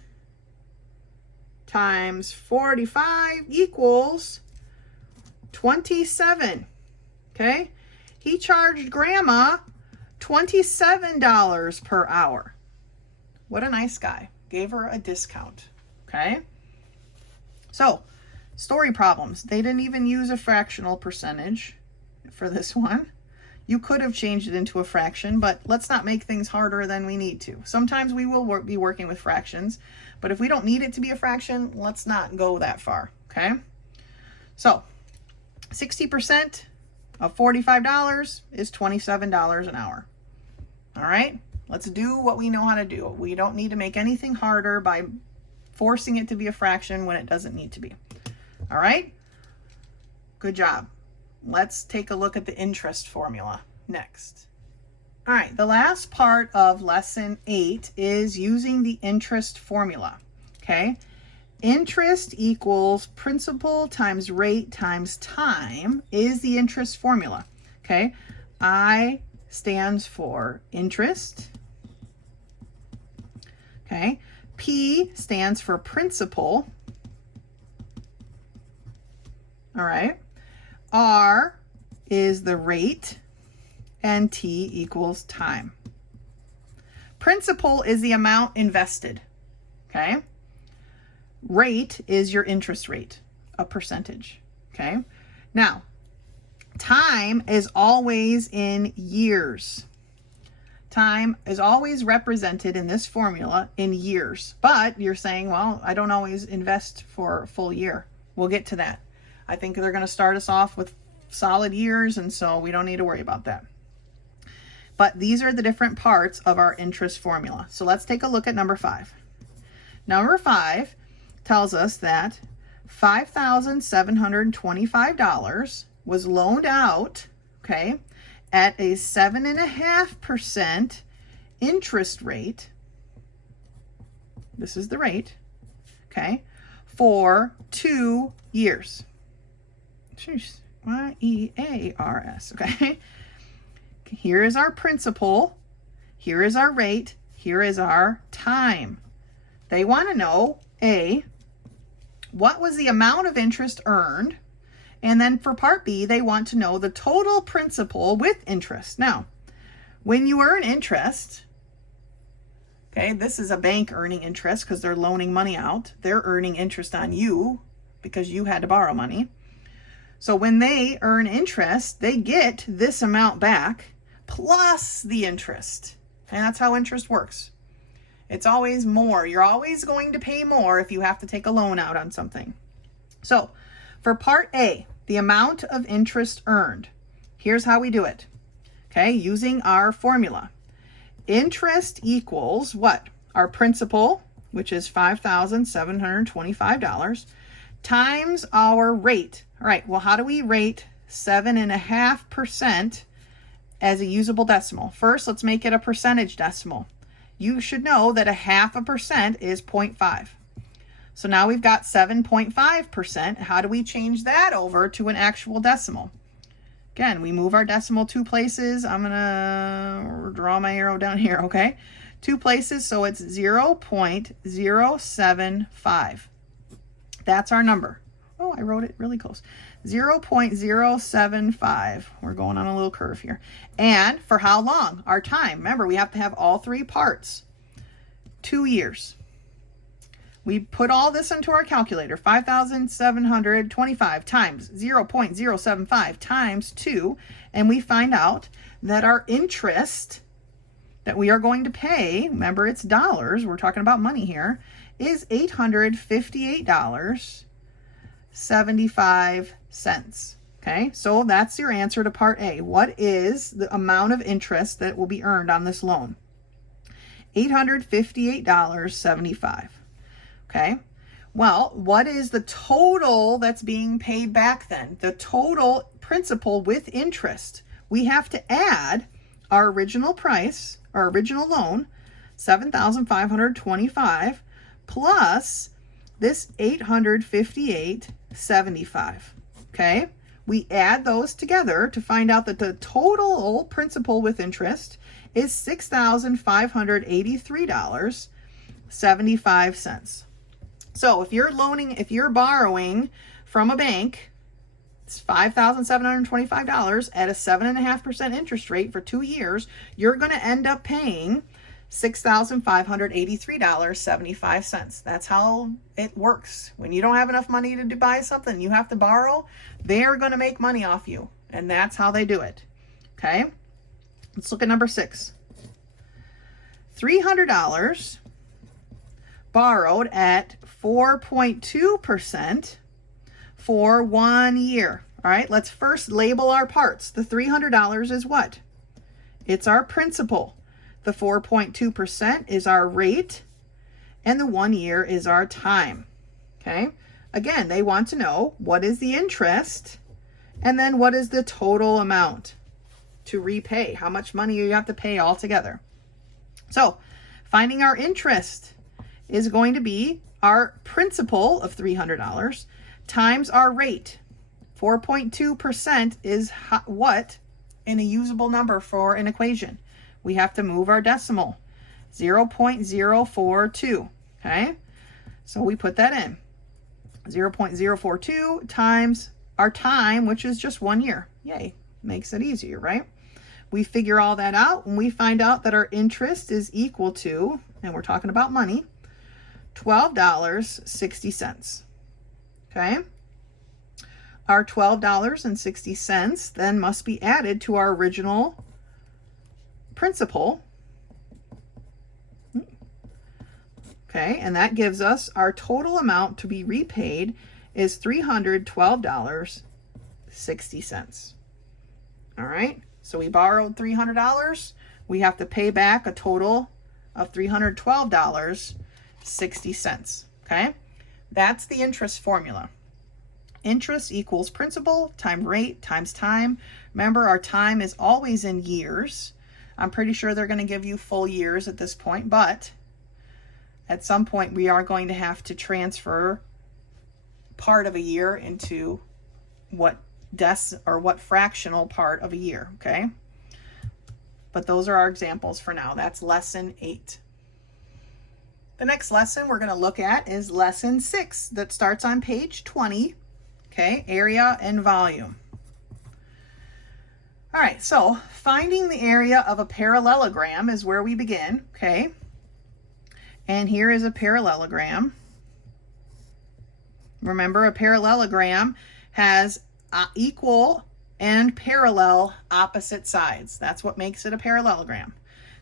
times 45 equals 27. Okay. He charged Grandma $27 per hour. What a nice guy. Gave her a discount. Okay. So, story problems. They didn't even use a fractional percentage for this one. You could have changed it into a fraction, but let's not make things harder than we need to. Sometimes we will be working with fractions, but if we don't need it to be a fraction, let's not go that far, okay? So, 60% of $45 is $27 an hour. All right? Let's do what we know how to do. We don't need to make anything harder by forcing it to be a fraction when it doesn't need to be. All right? Good job. Let's take a look at the interest formula next. All right, the last part of lesson 8 is using the interest formula, okay? Interest equals principal times rate times time is the interest formula, okay? I stands for interest, okay? P stands for principal, all right? R is the rate, and T equals time. Principal is the amount invested, okay? Rate is your interest rate, a percentage, okay? Now, time is always in years. Time is always represented in this formula in years, but you're saying, well, I don't always invest for a full year. We'll get to that. I think they're going to start us off with solid years, and so we don't need to worry about that. But these are the different parts of our interest formula. So let's take a look at number 5. Number 5 tells us that $5,725 was loaned out, okay, at a 7.5% interest rate. This is the rate, okay, for 2 years. Y-E-A-R-S, okay? Here is our principal, here is our rate, here is our time. They want to know, A, what was the amount of interest earned? And then for part B, they want to know the total principal with interest. Now, when you earn interest, okay, this is a bank earning interest because they're loaning money out. They're earning interest on you because you had to borrow money. So when they earn interest, they get this amount back plus the interest. And that's how interest works. It's always more. You're always going to pay more if you have to take a loan out on something. So for part A, the amount of interest earned, here's how we do it. Okay, using our formula. Interest equals what? Our principal, which is $5,725, times our rate. All right, well, how do we rate 7.5% as a usable decimal? First, let's make it a percentage decimal. You should know that 0.5% is 0.5. So now we've got 7.5%. How do we change that over to an actual decimal? Again, we move our decimal 2 places. I'm gonna draw my arrow down here, okay? 2 places, so it's 0.075. That's our number. Oh, I wrote it really close. 0.075. We're going on a little curve here. And for how long? Our time. Remember, we have to have all 3 parts. 2 years. We put all this into our calculator. 5,725 times 0.075 times 2. And we find out that our interest that we are going to pay, remember it's dollars, we're talking about money here, is $858.75. Okay, so that's your answer to part A. What is the amount of interest that will be earned on this loan? $858.75. Okay, well, what is the total that's being paid back then? The total principal with interest. We have to add our original price, our original loan, $7,525, plus this $858.75. Okay, we add those together to find out that the total principal with interest is $6,583.75. So if you're borrowing from a bank, it's $5,725 at a 7.5% interest rate for 2 years, you're going to end up paying $6,583.75. That's how it works. When you don't have enough money to buy something, you have to borrow, they're going to make money off you. And that's how they do it. Okay? Let's look at number 6. $300 borrowed at 4.2% for 1 year. All right, let's first label our parts. The $300 is what? It's our principal. The 4.2% is our rate, and the 1 year is our time. Okay, again, they want to know what is the interest, and then what is the total amount to repay? How much money you have to pay altogether. So, finding our interest is going to be our principal of $300 times our rate. 4.2% is what in a usable number for an equation? We have to move our decimal, 0.042, okay? So we put that in, 0.042 times our time, which is just 1 year. Yay, makes it easier, right? We figure all that out, and we find out that our interest is equal to, and we're talking about money, $12.60, okay? Our $12.60 then must be added to our original principal. Okay, and that gives us our total amount to be repaid is $312.60. All right, so we borrowed $300. We have to pay back a total of $312.60. Okay, that's the interest formula. Interest equals principal times rate times time. Remember, our time is always in years. I'm pretty sure they're going to give you full years at this point, but at some point we are going to have to transfer part of a year into what fractional part of a year, okay? But those are our examples for now. That's lesson 8. The next lesson we're going to look at is lesson 6 that starts on page 20. Okay, area and volume. All right, so finding the area of a parallelogram is where we begin, okay? And here is a parallelogram. Remember, a parallelogram has equal and parallel opposite sides. That's what makes it a parallelogram.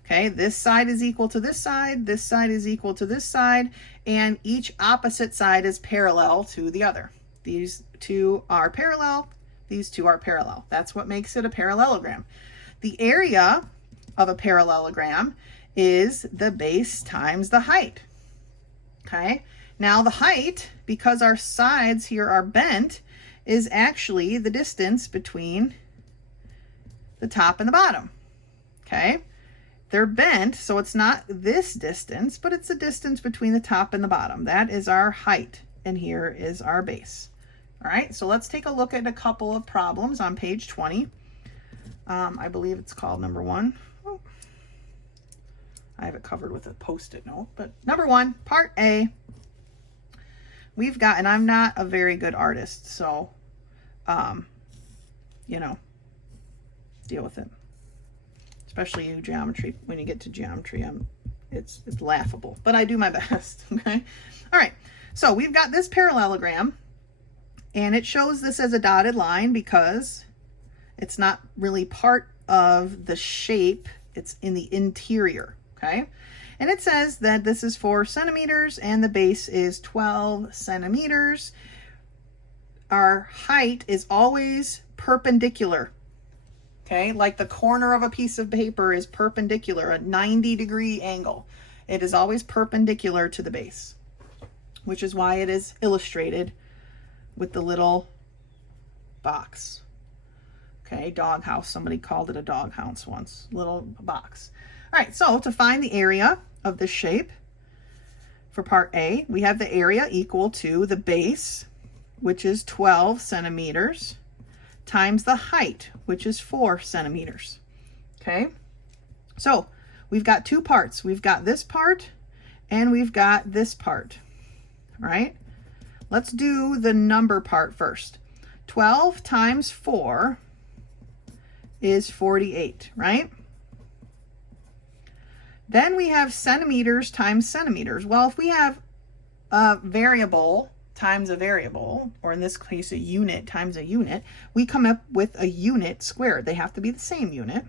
Okay, this side is equal to this side is equal to this side, and each opposite side is parallel to the other. These two are parallel, these two are parallel. That's what makes it a parallelogram. The area of a parallelogram is the base times the height. Okay, now the height, because our sides here are bent, is actually the distance between the top and the bottom. Okay, they're bent, so it's not this distance, but it's the distance between the top and the bottom. That is our height, and here is our base. All right, so let's take a look at a couple of problems on page 20. I believe it's called number 1. Oh, I have it covered with a post-it note, but number 1, part A. We've got, and I'm not a very good artist, so, you know, deal with it. Especially you geometry. When you get to geometry, it's laughable, but I do my best, okay? All right, so we've got this parallelogram, and it shows this as a dotted line because it's not really part of the shape. It's in the interior, okay? And it says that this is 4 centimeters and the base is 12 centimeters. Our height is always perpendicular, okay? Like the corner of a piece of paper is perpendicular, a 90-degree angle. It is always perpendicular to the base, which is why it is illustrated with the little box. Okay, doghouse. Somebody called it a doghouse once. Little box. All right, so to find the area of this shape for part A, we have the area equal to the base, which is 12 centimeters, times the height, which is 4 centimeters. Okay, so we've got 2 parts. We've got this part and we've got this part, right? Let's do the number part first. 12 times 4 is 48, right? Then we have centimeters times centimeters. Well, if we have a variable times a variable, or in this case a unit times a unit, we come up with a unit squared. They have to be the same unit.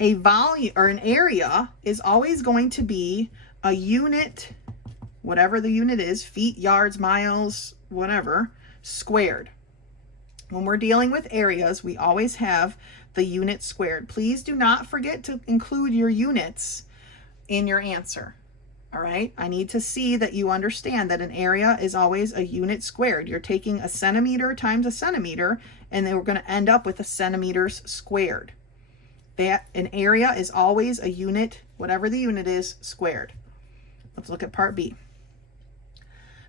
A volume or an area is always going to be a unit, whatever the unit is, feet, yards, miles, whatever, squared. When we're dealing with areas, we always have the unit squared. Please do not forget to include your units in your answer. All right, I need to see that you understand that an area is always a unit squared. You're taking a centimeter times a centimeter, and then we're going to end up with a centimeters squared. That an area is always a unit, whatever the unit is, squared. Let's look at part B.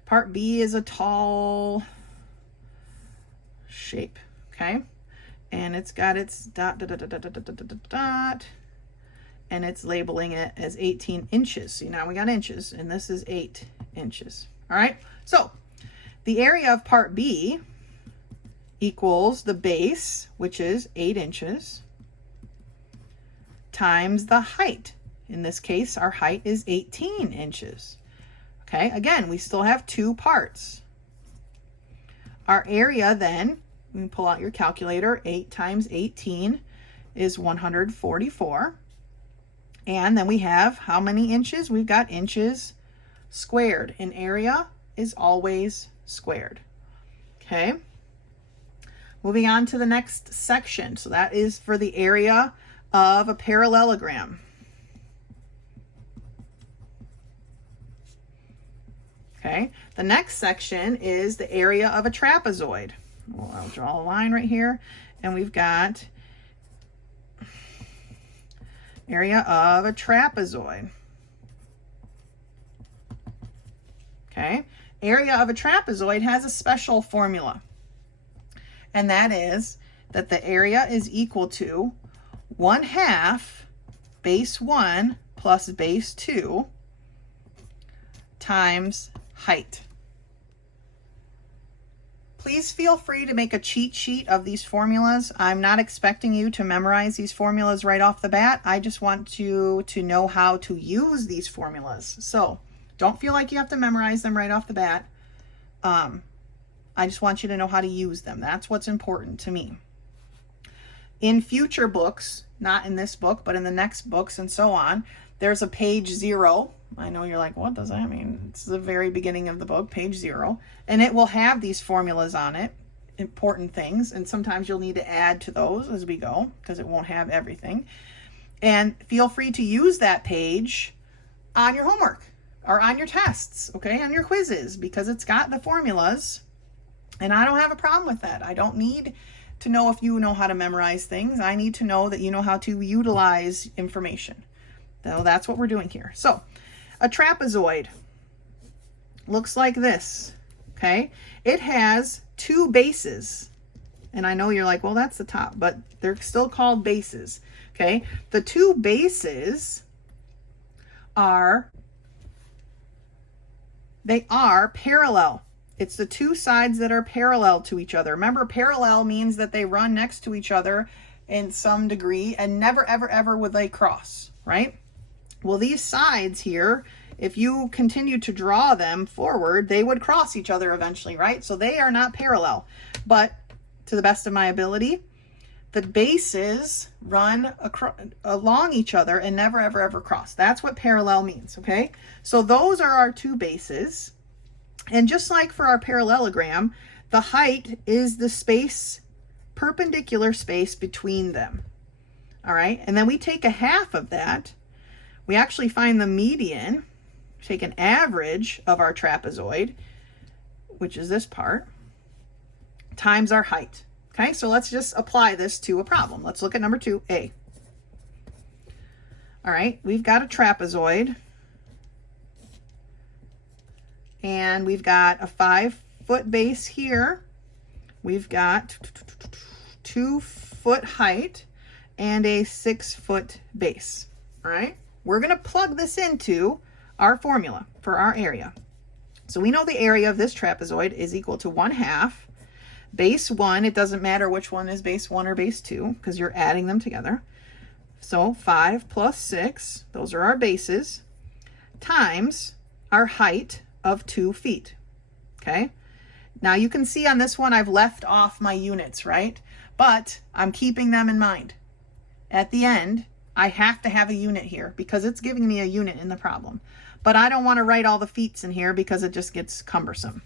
Part B is a tall shape, okay? And it's got its dot, dot, dot, dot, dot, dot, dot, dot, dot, and it's labeling it as 18 inches. See, now we got inches, and this is 8 inches. All right, so the area of part B equals the base, which is 8 inches, times the height. In this case, our height is 18 inches. Okay, again, we still have 2 parts. Our area then, you can pull out your calculator, 8 times 18 is 144. And then we have how many inches? We've got inches squared. An area is always squared. Okay. Moving on to the next section. So that is for the area of a parallelogram. Okay. The next section is the area of a trapezoid. Well, I'll draw a line right here, and we've got area of a trapezoid. Okay, area of a trapezoid has a special formula, and that is that the area is equal to 1/2 base 1 plus base 2 times height. Please feel free to make a cheat sheet of these formulas. I'm not expecting you to memorize these formulas right off the bat. I just want you to know how to use these formulas. So don't feel like you have to memorize them right off the bat. I just want you to know how to use them. That's what's important to me. In future books, not in this book, but in the next books and so on, there's a page 0. I know you're like, what does that mean? It's the very beginning of the book, page 0. And it will have these formulas on it, important things. And sometimes you'll need to add to those as we go because it won't have everything. And feel free to use that page on your homework or on your tests, okay, on your quizzes, because it's got the formulas. And I don't have a problem with that. I don't need to know if you know how to memorize things. I need to know that you know how to utilize information. So that's what we're doing here. So a trapezoid looks like this, okay? It has 2 bases, And I know you're like, well, that's the top, but they're still called bases, okay? The two bases are parallel. It's the two sides that are parallel to each other. Remember, parallel means that they run next to each other in some degree, and never, ever, ever would they cross, right? Well, these sides here, if you continue to draw them forward, they would cross each other eventually, right? So they are not parallel. But to the best of my ability, the bases run along each other and never, ever, ever cross. That's what parallel means, okay? So those are our two bases. And just like for our parallelogram, the height is the space, perpendicular space between them. All right, and then we take a half of that. We actually find the median, take an average of our trapezoid, which is this part, times our height. Okay, so let's just apply this to a problem. Let's look at number 2A. All right, we've got a trapezoid, and we've got a 5-foot base here. We've got 2-foot height and a 6-foot base. All right, we're going to plug this into our formula for our area. So we know the area of this trapezoid is equal to 1/2 base 1. It doesn't matter which one is base 1 or base 2 because you're adding them together. So 5 plus 6, those are our bases, times our height of 2 feet. Okay, now you can see on this one I've left off my units, right? But I'm keeping them in mind. At the end, I have to have a unit here because it's giving me a unit in the problem. But I don't want to write all the feet in here because it just gets cumbersome.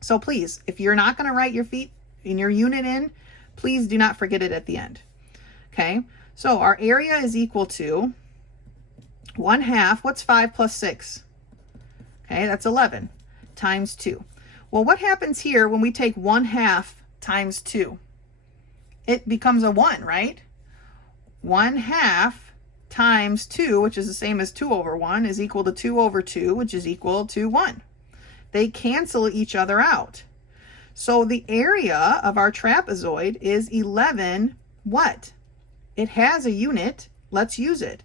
So please, if you're not going to write your feet in your unit in, please do not forget it at the end. Okay, so our area is equal to 1/2. What's 5 plus 6? Okay, that's 11 times 2. Well, what happens here when we take 1/2 times 2? It becomes a 1, right? 1/2 times 2, which is the same as 2 over 1, is equal to 2 over 2, which is equal to 1. They cancel each other out. So the area of our trapezoid is 11 what? It has a unit. Let's use it.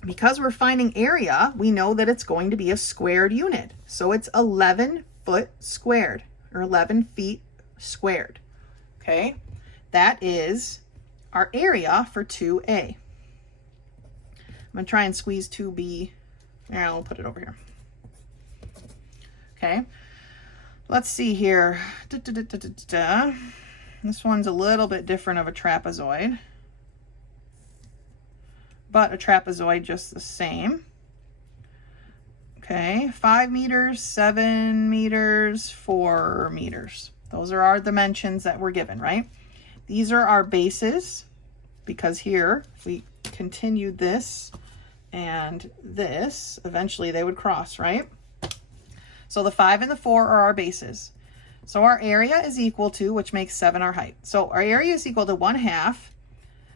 Because we're finding area, we know that it's going to be a squared unit. So it's 11 foot squared, or 11 feet squared. Okay, that is our area for 2A. I'm going to try and squeeze 2B. Yeah, I'll put it over here. Okay, let's see here. This one's a little bit different of a trapezoid, but a trapezoid just the same. Okay, 5 meters, 7 meters, 4 meters. Those are our dimensions that we're given, right? These are our bases, because here, if we continued this and this, eventually they would cross, right? So the 5 and the 4 are our bases. So our area is equal to, which makes 7 our height. So our area is equal to 1/2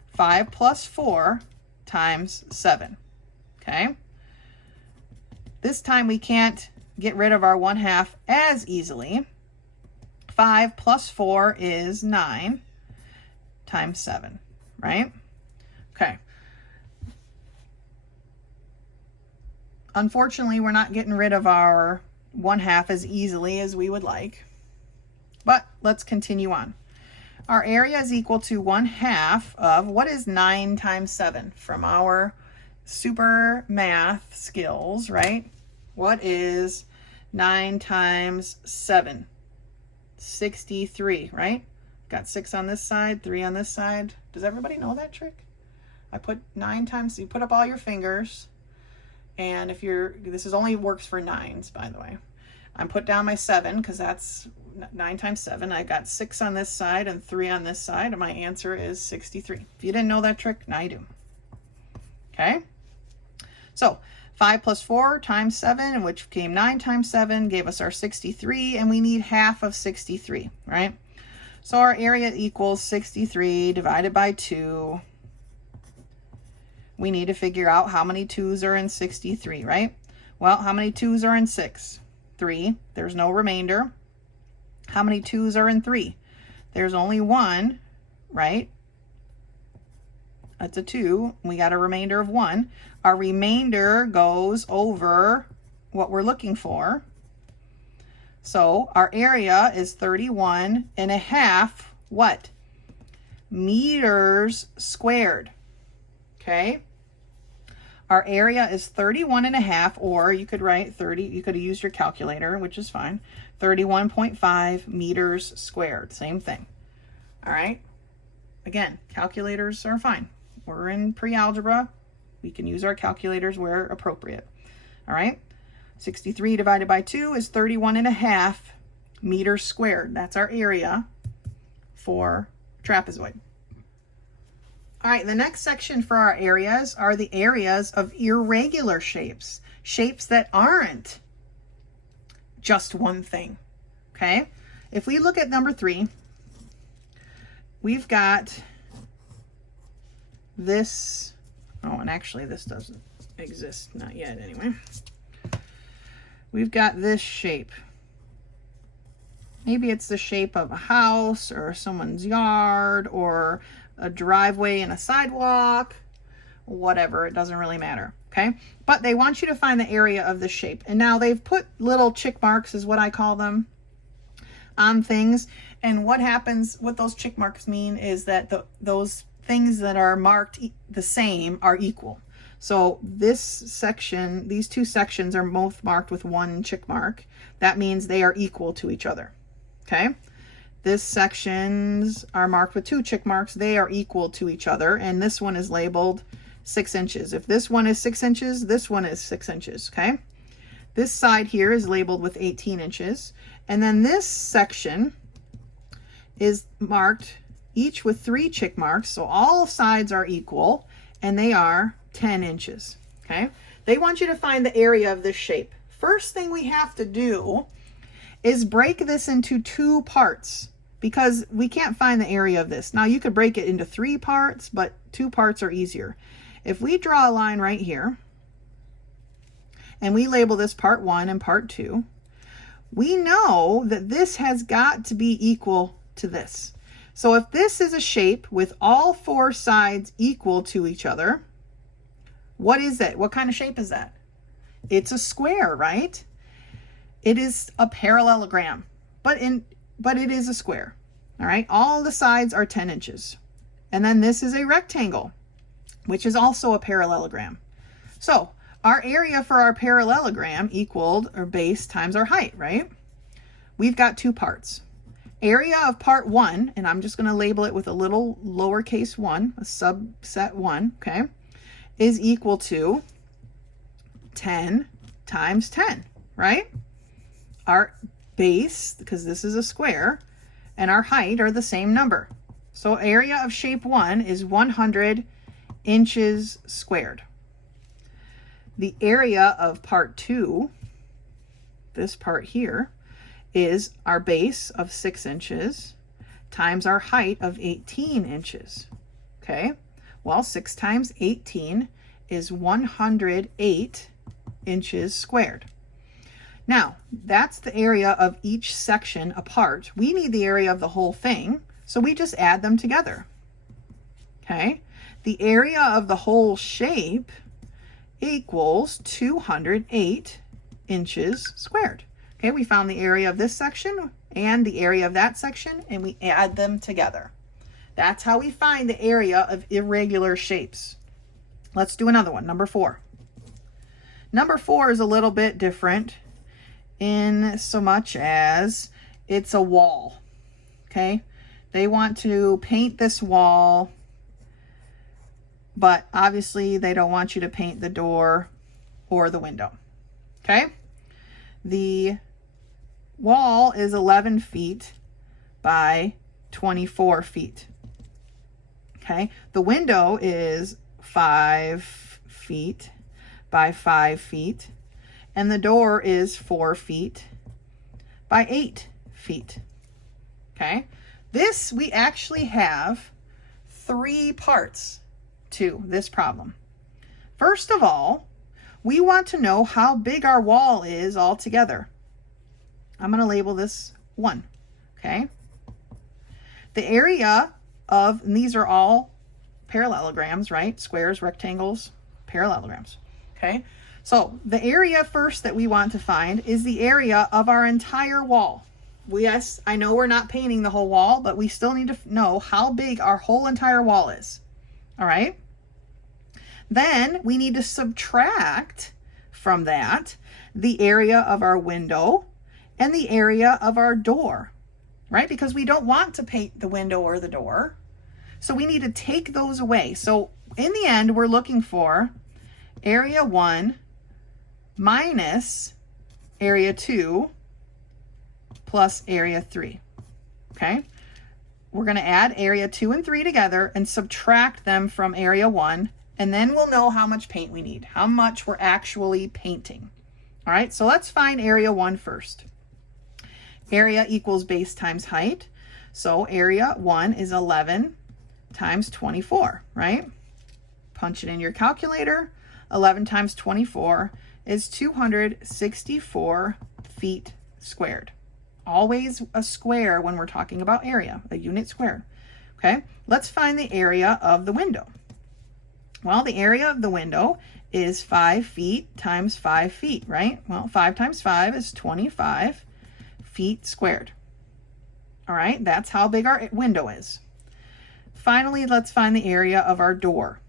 5 plus 4 times 7. Okay. This time we can't get rid of our 1/2 as easily. 5 plus 4 is 9 times 7, right? Okay. Unfortunately, we're not getting rid of our 1/2 as easily as we would like, but let's continue on. Our area is equal to 1/2 of, what is 9 times 7 from our super math skills, right? What is 9 times 7? 63, right? Got 6 on this side, 3 on this side. Does everybody know that trick? I put 9 times, you put up all your fingers, and if you're, this is only works for 9s, by the way. I'm put down my 7 because that's 9 times 7. I got 6 on this side and 3 on this side, and my answer is 63. If you didn't know that trick, now you do. Okay? So 5 plus 4 times 7, which became 9 times 7, gave us our 63, and we need half of 63, right? So our area equals 63 divided by 2. We need to figure out how many 2's are in 63, right? Well, how many 2's are in 6? 3. There's no remainder. How many 2's are in 3? There's only 1, right? That's a 2. We got a remainder of 1. Our remainder goes over what we're looking for. So our area is 31.5 what? Meters squared. Okay? Our area is 31.5, or you could write 30, you could have used your calculator, which is fine. 31.5 meters squared. Same thing. All right? Again, calculators are fine. We're in pre-algebra. We can use our calculators where appropriate. All right? 63 divided by 2 is 31.5 meters squared. That's our area for trapezoid. All right, the next section for our areas are the areas of irregular shapes, shapes that aren't just one thing, okay? If we look at number 3, we've got this, oh, and actually this doesn't exist, not yet anyway. We've got this shape. Maybe it's the shape of a house or someone's yard or a driveway and a sidewalk, whatever, it doesn't really matter, okay? But they want you to find the area of the shape. And now they've put little check marks, is what I call them, on things. And what happens, what those check marks mean is that those things that are marked the same are equal. So this section, these two sections are both marked with 1 check mark. That means they are equal to each other, okay? This sections are marked with 2 check marks. They are equal to each other. And this one is labeled 6 inches. If this one is 6 inches, this one is 6 inches, okay? This side here is labeled with 18 inches. And then this section is marked each with 3 check marks. So all sides are equal and they are 10 inches, okay? They want you to find the area of this shape. First thing we have to do is break this into 2 parts because we can't find the area of this. Now you could break it into 3 parts, but 2 parts are easier. If we draw a line right here and we label this part 1 and part 2, we know that this has got to be equal to this. So if this is a shape with all 4 sides equal to each other, what is it? What kind of shape is that? It's a square, right? It is a parallelogram, but it is a square. All right, all the sides are 10 inches. And then this is a rectangle, which is also a parallelogram. So our area for our parallelogram equaled our base times our height, right? We've got 2 parts. Area of part 1, and I'm just going to label it with a little lowercase 1, a subset 1, okay, is equal to 10 times 10, right? Our base, because this is a square, and our height are the same number. So area of shape 1 is 100 inches squared. The area of part 2, this part here, is our base of 6 inches times our height of 18 inches. Okay, well, 6 times 18 is 108 inches squared. Now, that's the area of each section apart. We need the area of the whole thing, so we just add them together. Okay, the area of the whole shape equals 208 inches squared. Okay, we found the area of this section and the area of that section, and we add them together. That's how we find the area of irregular shapes. Let's do another one, number 4. Number 4 is a little bit different in so much as it's a wall, okay? They want to paint this wall, but obviously they don't want you to paint the door or the window, okay? The wall is 11 feet by 24 feet. Okay, the window is 5 feet by 5 feet, and the door is 4 feet by 8 feet. Okay, this, we actually have 3 parts to this problem. First of all, we want to know how big our wall is altogether. I'm going to label this 1, okay? The area of, and these are all parallelograms, right? Squares, rectangles, parallelograms. Okay, so the area first that we want to find is the area of our entire wall. Yes, I know we're not painting the whole wall, but we still need to know how big our whole entire wall is. All right. Then we need to subtract from that the area of our window and the area of our door, right? Because we don't want to paint the window or the door. So we need to take those away. So in the end, we're looking for area 1 minus area 2 plus area 3, okay? We're gonna add area 2 and 3 together and subtract them from area 1, and then we'll know how much paint we need, how much we're actually painting. All right, so let's find area 1 first. Area equals base times height. So area 1 is 11 times 24, right? Punch it in your calculator. 11 times 24 is 264 feet squared. Always a square when we're talking about area, a unit squared. Okay, let's find the area of the window. Well, the area of the window is 5 feet times 5 feet, right? Well, 5 times 5 is 25 feet squared. All right, that's how big our window is. Finally, let's find the area of our door.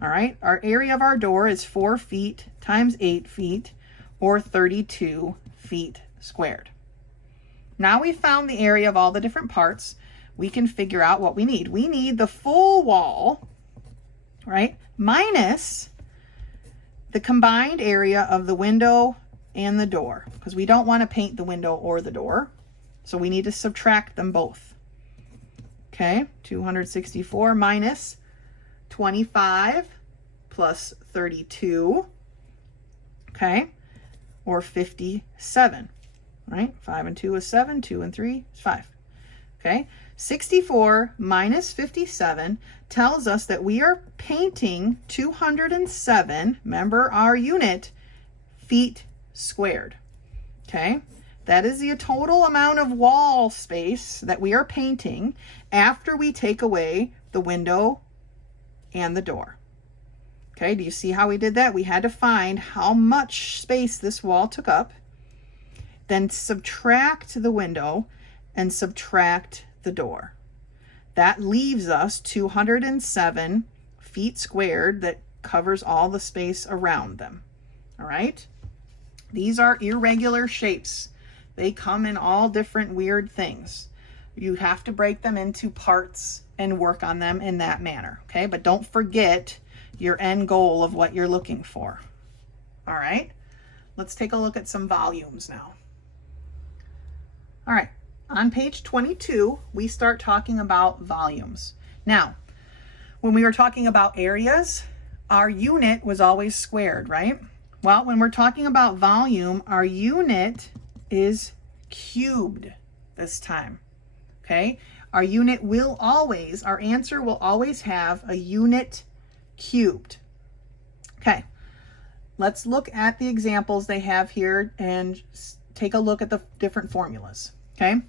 All right, our area of our door is 4 feet times 8 feet, or 32 feet squared. Now we've found the area of all the different parts, we can figure out what we need. We need the full wall, right, minus the combined area of the window and the door, because we don't want to paint the window or the door. So we need to subtract them both. Okay, 264 minus 25 plus 32, okay, or 57, right? 5 and 2 is 7, 2 and 3 is 5. Okay, 64 minus 57 tells us that we are painting 207, remember our unit, feet squared. Okay, that is the total amount of wall space that we are painting after we take away the window and the door. Okay, do you see how we did that? We had to find how much space this wall took up, then subtract the window and subtract the door. That leaves us 207 feet squared that covers all the space around them. All right, these are irregular shapes. They come in all different weird things. You have to break them into parts and work on them in that manner, okay? But don't forget your end goal of what you're looking for. All right, let's take a look at some volumes now. All right, on page 22, we start talking about volumes. Now, when we were talking about areas, our unit was always squared, right? Well, when we're talking about volume, our unit is cubed this time, okay? Our unit will always, our answer will always have a unit cubed. Okay, let's look at the examples they have here and take a look at the different formulas, okay?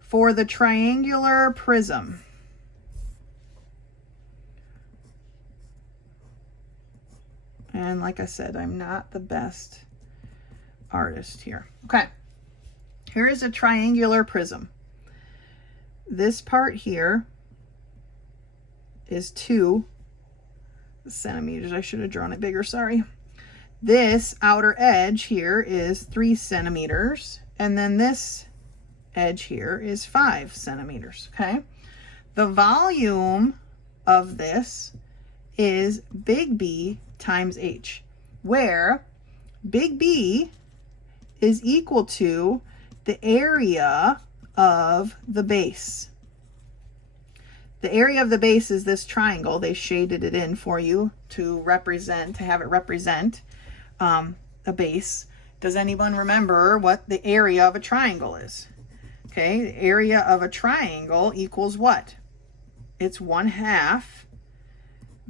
For the triangular prism, and like I said, I'm not the best artist here. Okay, here is a triangular prism. This part here is 2 centimeters. I should have drawn it bigger, sorry. This outer edge here is 3 centimeters, and then this edge here is 5 centimeters, okay? The volume of this is big B times H, where big B is equal to the area of the base. The area of the base is this triangle. They shaded it in for you to represent, to have it represent a base. Does anyone remember what the area of a triangle is? Okay, the area of a triangle equals what? It's 1/2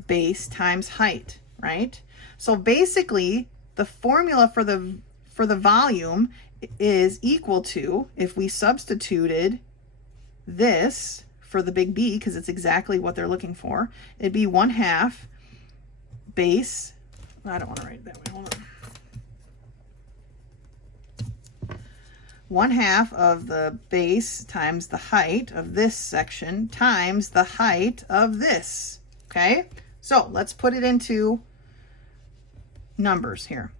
base times height, right? So basically, the formula for the volume is equal to, if we substituted this for the big B, because it's exactly what they're looking for. It'd be 1/2 base. I don't want to write it that way. Hold on. 1/2 of the base times the height of this section times the height of this. Okay, so let's put it into numbers here.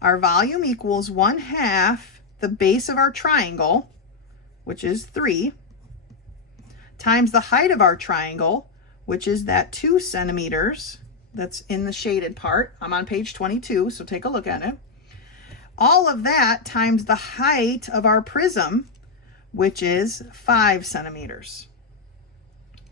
Our volume equals 1/2 the base of our triangle, which is 3, times the height of our triangle, which is that 2 centimeters that's in the shaded part. I'm on page 22, so take a look at it. All of that times the height of our prism, which is 5 centimeters.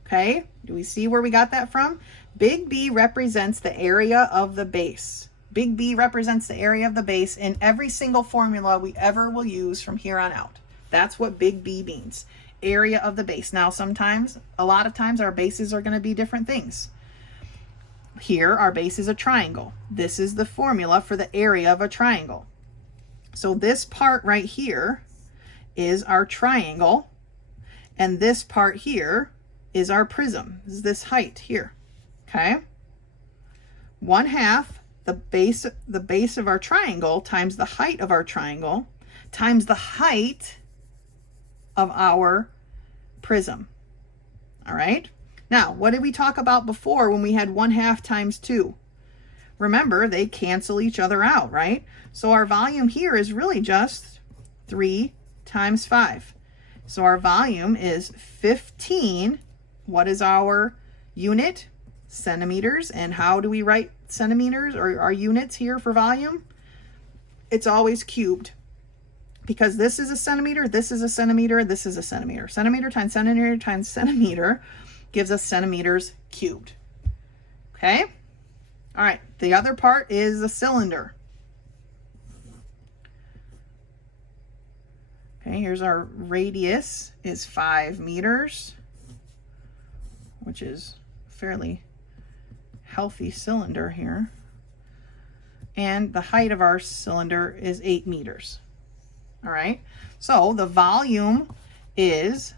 Okay, do we see where we got that from? Big B represents the area of the base. Big B represents the area of the base in every single formula we ever will use from here on out. That's what big B means, area of the base. Now, sometimes, a lot of times, our bases are going to be different things. Here, our base is a triangle. This is the formula for the area of a triangle. So this part right here is our triangle, and this part here is our prism. This is this height here, okay? 1/2 the base of our triangle times the height of our triangle times the height of our prism. All right? Now, what did we talk about before when we had 1/2 times 2? Remember, they cancel each other out, right? So our volume here is really just 3 times 5. So our volume is 15. What is our unit? Centimeters. And how do we write centimeters or our units here for volume? It's always cubed, because this is a centimeter, this is a centimeter, this is a centimeter. Centimeter times centimeter times centimeter gives us centimeters cubed. Okay? All right, the other part is a cylinder. Okay, here's our radius is 5 meters, which is fairly healthy cylinder here. And the height of our cylinder is 8 meters. All right, so the volume is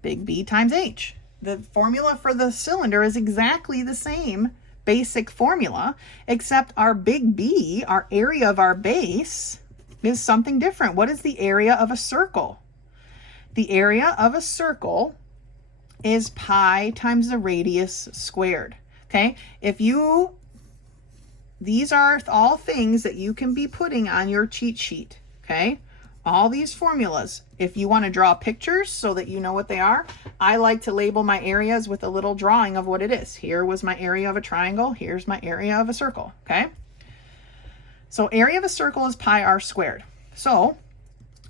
big B times H. The formula for the cylinder is exactly the same basic formula, except our big B, our area of our base, is something different. What is the area of a circle? The area of a circle is pi times the radius squared. Okay, these are all things that you can be putting on your cheat sheet. Okay, all these formulas. If you want to draw pictures so that you know what they are, I like to label my areas with a little drawing of what it is. Here was my area of a triangle. Here's my area of a circle. Okay, so area of a circle is pi r squared. So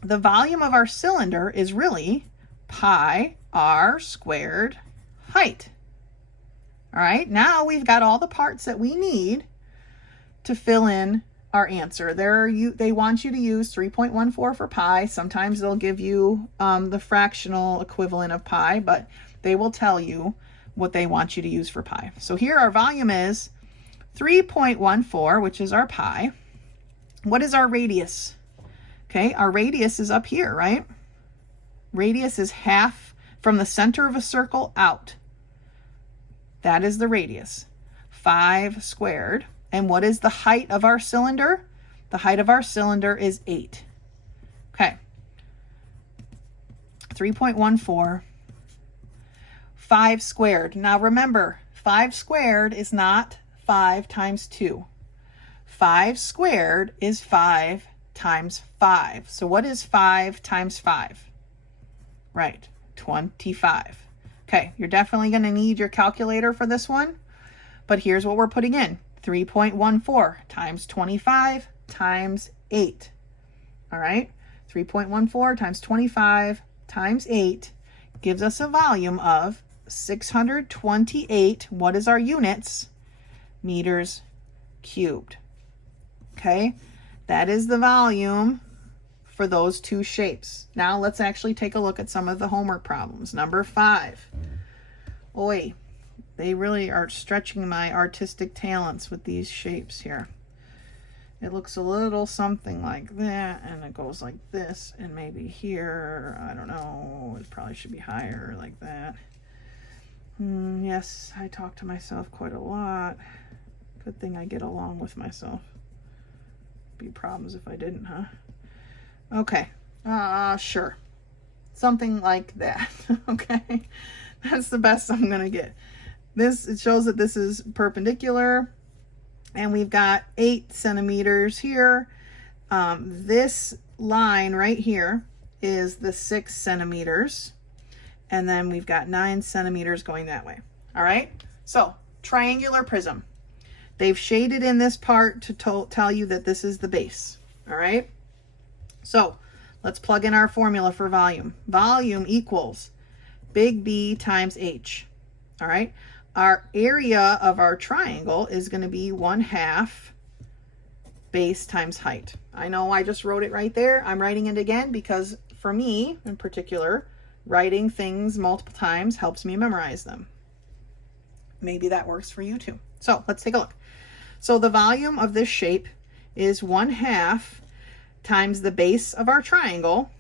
the volume of our cylinder is really pi r squared height. All right, now we've got all the parts that we need to fill in our answer. They want you to use 3.14 for pi. Sometimes they'll give you the fractional equivalent of pi, but they will tell you what they want you to use for pi. So here our volume is 3.14, which is our pi. What is our radius? Okay, our radius is up here, right? Radius is half from the center of a circle out. That is the radius. 5 squared. And what is the height of our cylinder? The height of our cylinder is 8. Okay. 3.14. 5 squared. Now remember, 5 squared is not 5 times 2. 5 squared is 5 times 5. So what is 5 times 5? Right, 25. Okay, you're definitely going to need your calculator for this one, but here's what we're putting in. 3.14 times 25 times 8. All right, 3.14 times 25 times 8 gives us a volume of 628. What is our units? Meters cubed. Okay, that is the volume for those two shapes. Now let's actually take a look at some of the homework problems. Number 5. Oi, they really are stretching my artistic talents with these shapes here. It looks a little something like that, and it goes like this, and maybe here, I don't know, it probably should be higher like that. Yes, I talk to myself quite a lot. Good thing I get along with myself. Be problems if I didn't, huh? Okay, sure. Something like that, okay? That's the best I'm gonna get. This, it shows that this is perpendicular, and we've got 8 centimeters here. This line right here is the 6 centimeters, and then we've got 9 centimeters going that way. All right, so triangular prism. They've shaded in this part to tell you that this is the base. All right, so let's plug in our formula for volume. Volume equals big B times H. All right, our area of our triangle is going to be 1/2 base times height. I know I just wrote it right there. I'm writing it again because for me in particular, writing things multiple times helps me memorize them. Maybe that works for you too. So let's take a look. So the volume of this shape is 1/2 times the base of our triangle,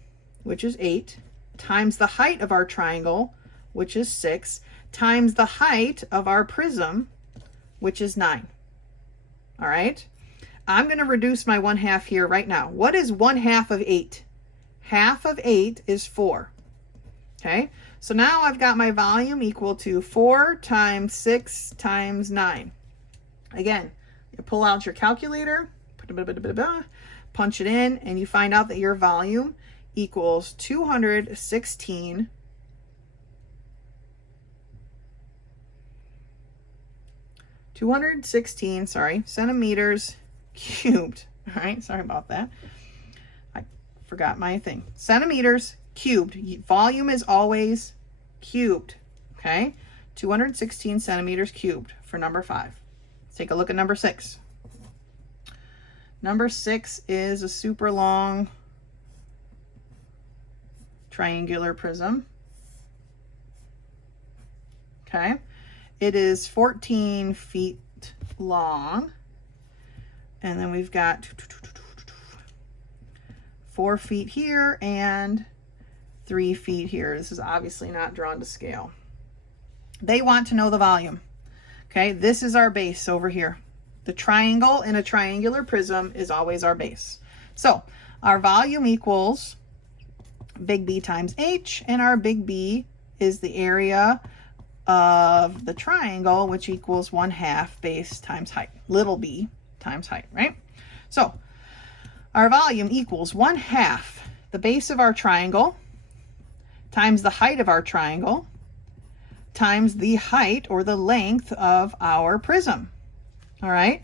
which is 8, times the height of our triangle, which is 6, times the height of our prism, which is 9. All right, I'm going to reduce my 1/2 here right now. What is 1/2 of 8? Half of 8 is 4. Okay, so now I've got my volume equal to 4 times 6 times 9. Again, you pull out your calculator, punch it in, and you find out that your volume equals 216 centimeters cubed. All right, sorry about that. I forgot my thing. Centimeters cubed. Volume is always cubed. Okay, 216 centimeters cubed for number 5. Let's take a look at number 6. Number 6 is a super long triangular prism. Okay, it is 14 feet long, and then we've got 4 feet here and 3 feet here. This is obviously not drawn to scale. They want to know the volume. Okay, this is our base over here. The triangle in a triangular prism is always our base. So our volume equals big B times H, and our big B is the area of the triangle, which equals 1/2 base times height, little b times height, right? So our volume equals 1/2 the base of our triangle times the height of our triangle times the height or the length of our prism. All right,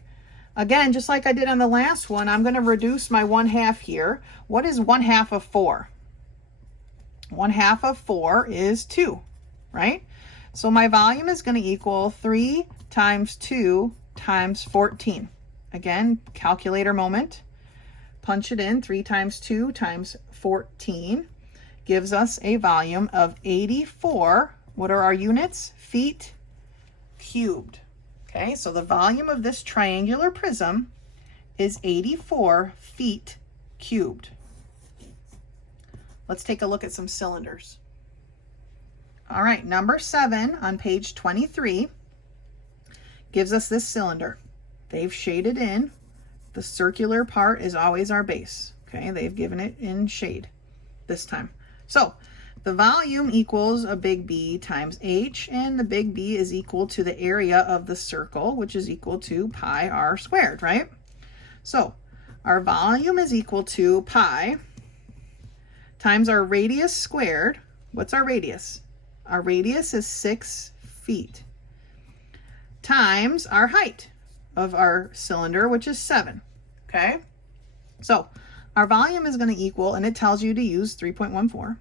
again, just like I did on the last one, I'm going to reduce my 1/2 here. What is 1/2 of 4? 1/2 of 4 is 2, right? So my volume is going to equal 3 times 2 times 14. Again, calculator moment. Punch it in. 3 times 2 times 14 gives us a volume of 84. What are our units? Feet cubed. Okay, so the volume of this triangular prism is 84 feet cubed. Let's take a look at some cylinders. All right, number 7 on page 23 gives us this cylinder. They've shaded in. The circular part is always our base. Okay, they've given it in shade this time. So the volume equals a big B times H, and the big B is equal to the area of the circle, which is equal to pi r squared, right? So our volume is equal to pi times our radius squared. What's our radius? Our radius is 6 feet times our height of our cylinder, which is 7. Okay, so our volume is going to equal, and it tells you to use 3.14.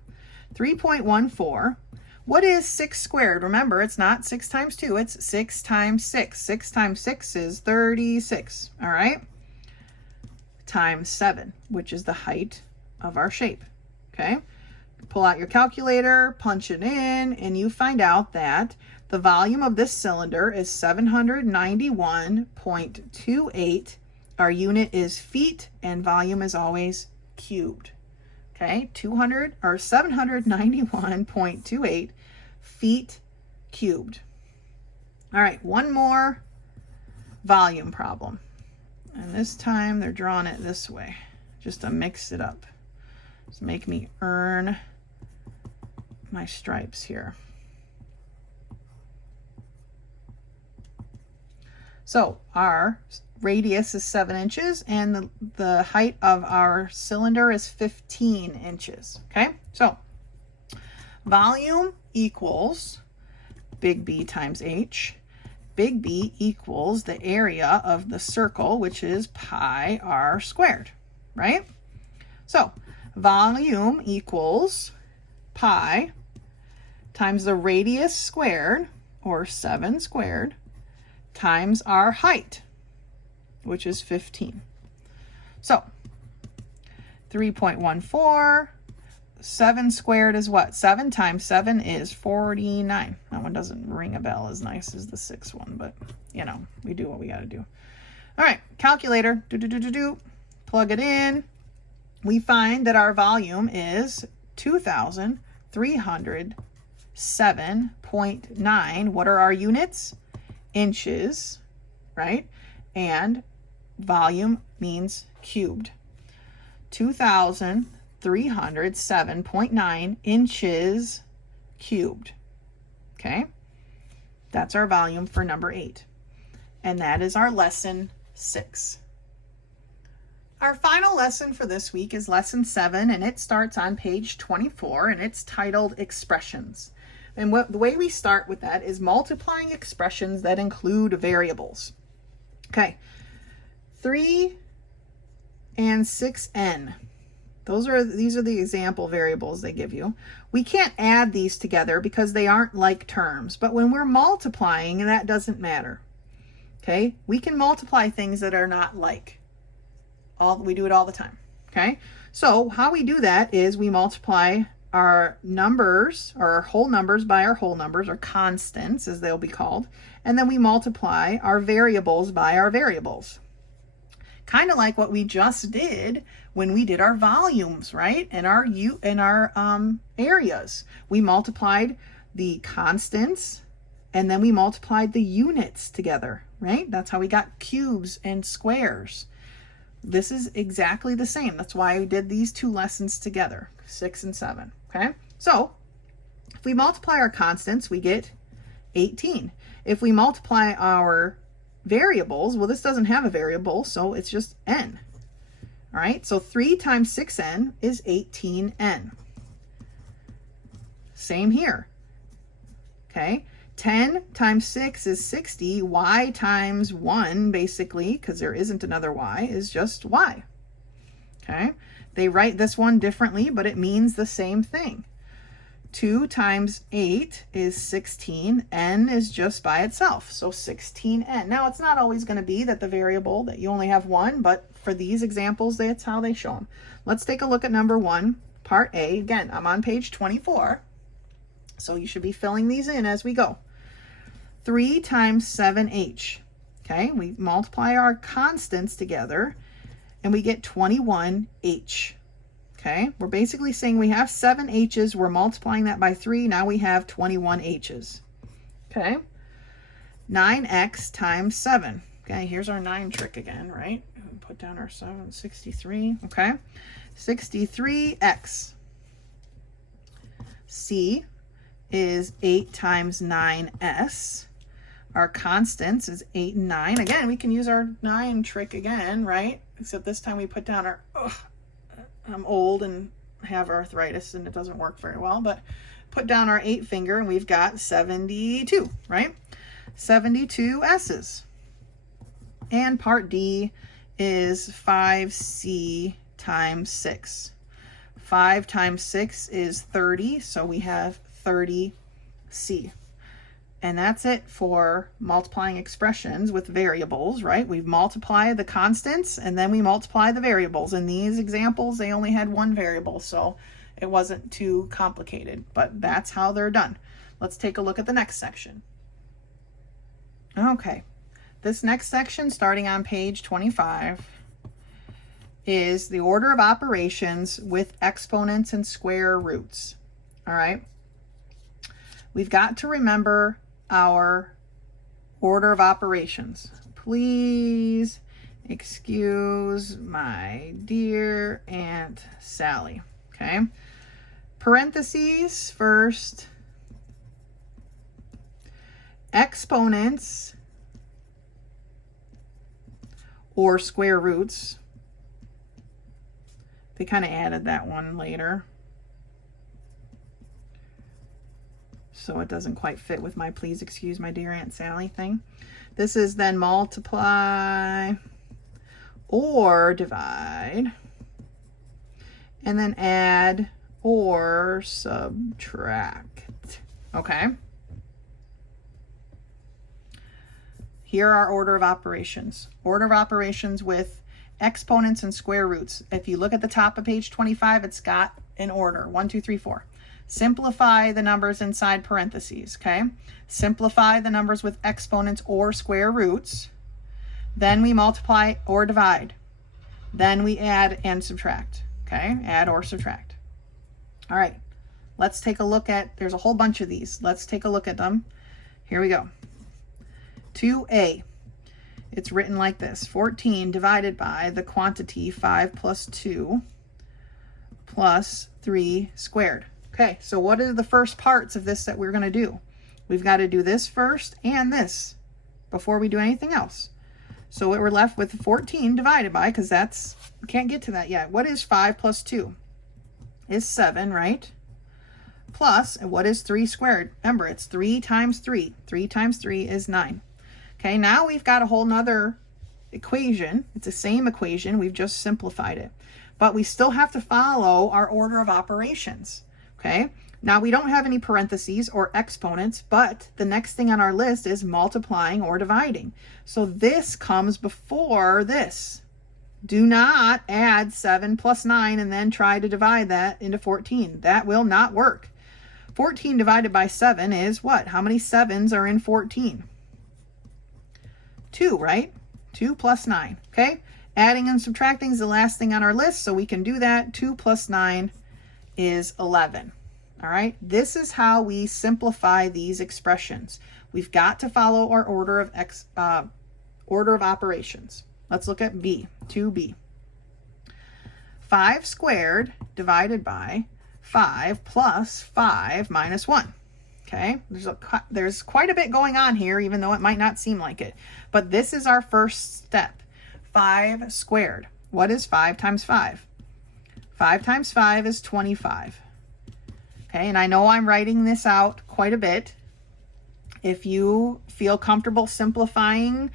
3.14. What is 6 squared? Remember, it's not 6 times 2, it's 6 times 6. 6 times 6 is 36, all right? Times 7, which is the height of our shape, okay? Pull out your calculator, punch it in, and you find out that the volume of this cylinder is 791.28. Our unit is feet, and volume is always cubed. Okay, 791.28 feet cubed. All right, one more volume problem. And this time they're drawing it this way, just to mix it up. Just make me earn my stripes here. So our radius is 7 inches and the height of our cylinder is 15 inches. Okay, so volume equals big B times H. Big B equals the area of the circle, which is pi r squared, right? So volume equals pi times the radius squared, or 7 squared, times our height, which is 15. So 3.14, 7 squared is what? 7 times 7 is 49. That one doesn't ring a bell as nice as the 6th one, but you know, we do what we got to do. All right, calculator, plug it in. We find that our volume is 2,307.9. What are our units? Inches, right? And volume means cubed. 2,307.9 inches cubed. Okay, that's our volume for number 8. And that is our lesson 6. Our final lesson for this week is lesson 7, and it starts on page 24, and it's titled Expressions. And the way we start with that is multiplying expressions that include variables. Okay, 3 and 6n. These are the example variables they give you. We can't add these together because they aren't like terms, but when we're multiplying, that doesn't matter. Okay, we can multiply things that are not like. We do it all the time. Okay, so how we do that is we multiply our numbers, or our whole numbers, by our whole numbers, or constants as they'll be called, and then we multiply our variables by our variables. Kind of like what we just did when we did our volumes, right? And our areas. We multiplied the constants and then we multiplied the units together, right? That's how we got cubes and squares. This is exactly the same. That's why we did these two lessons together, 6 and 7, okay? So if we multiply our constants, we get 18. If we multiply our variables, well, this doesn't have a variable, so it's just n. All right, so 3 times 6n is 18n. Same here. Okay, 10 times 6 is 60. Y times 1, basically, because there isn't another y, is just y. Okay, they write this one differently, but it means the same thing. 2 times 8 is 16. N is just by itself, so 16n. Now, it's not always going to be that the variable that you only have one, but for these examples, that's how they show them. Let's take a look at number 1, part A. Again, I'm on page 24, so you should be filling these in as we go. 3 times 7h. Okay, we multiply our constants together, and we get 21h. Okay, we're basically saying we have 7 h's, we're multiplying that by 3, now we have 21 h's. Okay, 9x times 7. Okay, here's our 9 trick again, right? Put down our 7, 63. Okay, 63x. C is 8 times 9s. Our constants is 8 and 9. Again, we can use our 9 trick again, right? Except this time we put down our... I'm old and have arthritis and it doesn't work very well, but put down our 8 finger and we've got 72, right? 72 S's. And part D is 5C times 6. 5 times 6 is 30, so we have 30C. And that's it for multiplying expressions with variables, right? We've multiplied the constants and then we multiply the variables. In these examples, they only had one variable, so it wasn't too complicated, but that's how they're done. Let's take a look at the next section. Okay, this next section, starting on page 25, is the order of operations with exponents and square roots. All right, we've got to remember our order of operations. Please excuse my dear Aunt Sally. Okay. Parentheses first. Exponents or square roots. They kind of added that one later, so it doesn't quite fit with my please excuse my dear Aunt Sally thing. This is then multiply or divide, and then add or subtract. Okay. Here are order of operations. Order of operations with exponents and square roots. If you look at the top of page 25, it's got an order, 1, 2, 3, 4. Simplify the numbers inside parentheses, okay? Simplify the numbers with exponents or square roots. Then we multiply or divide. Then we add and subtract, okay? Add or subtract. All right, let's take a look at, there's a whole bunch of these. Let's take a look at them. Here we go. 2a. It's written like this: 14 divided by the quantity 5 plus 2 plus 3 squared. Okay, so what are the first parts of this that we're going to do? We've got to do this first and this before we do anything else. So we're left with 14 divided by, because that's, we can't get to that yet. What is 5 plus 2? Is 7, right? Plus, what is 3 squared? Remember, it's 3 times 3. 3 times 3 is 9. Okay, now we've got a whole nother equation. It's the same equation, we've just simplified it. But we still have to follow our order of operations. Okay, now we don't have any parentheses or exponents, but the next thing on our list is multiplying or dividing. So this comes before this. Do not add 7 plus 9 and then try to divide that into 14. That will not work. 14 divided by 7 is what? How many 7s are in 14? 2, right? 2 plus 9, okay? Adding and subtracting is the last thing on our list, so we can do that. 2 plus 9 is 11, all right? This is how we simplify these expressions. We've got to follow our order of operations. Let's look at B, 2b. 5 squared divided by 5 plus 5 minus 1. Okay, there's quite a bit going on here, even though it might not seem like it. But this is our first step. 5 squared. What is 5 times 5? 5 times 5 is 25. Okay, and I know I'm writing this out quite a bit. If you feel comfortable simplifying,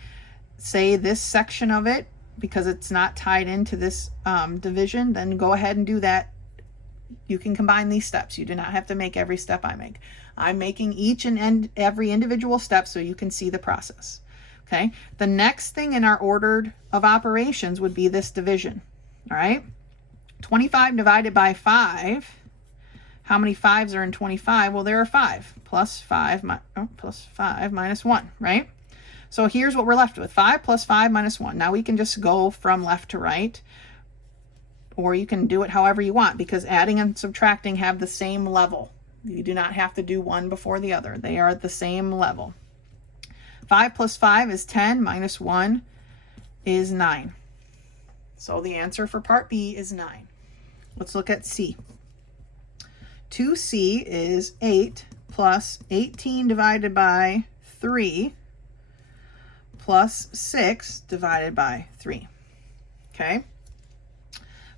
say, this section of it, because it's not tied into this division, then go ahead and do that. You can combine these steps. You do not have to make every step I make. I'm making each and every individual step so you can see the process. Okay, the next thing in our order of operations would be this division. All right, 25 divided by 5. How many 5s are in 25? Well, there are 5 plus 5 minus 1, right? So here's what we're left with: 5 plus 5 minus 1. Now we can just go from left to right, or you can do it however you want, because adding and subtracting have the same level. You do not have to do one before the other. They are at the same level. 5 plus 5 is 10, minus 1 is 9. So the answer for part B is 9. Let's look at C. 2C is 8 plus 18 divided by 3 plus 6 divided by 3. Okay?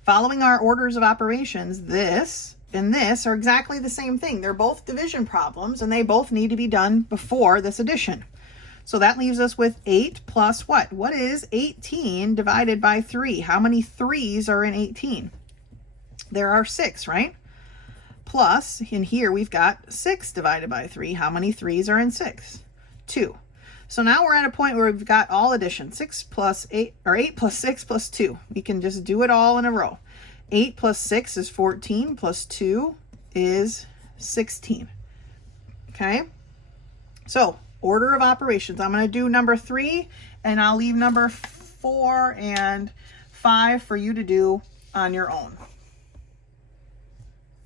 Following our orders of operations, this and this are exactly the same thing. They're both division problems, and they both need to be done before this addition. So that leaves us with 8 plus what? What is 18 divided by 3? How many 3s are in 18? There are 6, right? Plus, in here we've got 6 divided by 3. How many 3s are in 6? 2. So now we're at a point where we've got all addition. 6 plus 8, or 8 plus 6 plus 2. We can just do it all in a row. 8 plus 6 is 14, plus 2 is 16. Okay? So, order of operations. I'm going to do number 3, and I'll leave number 4 and 5 for you to do on your own.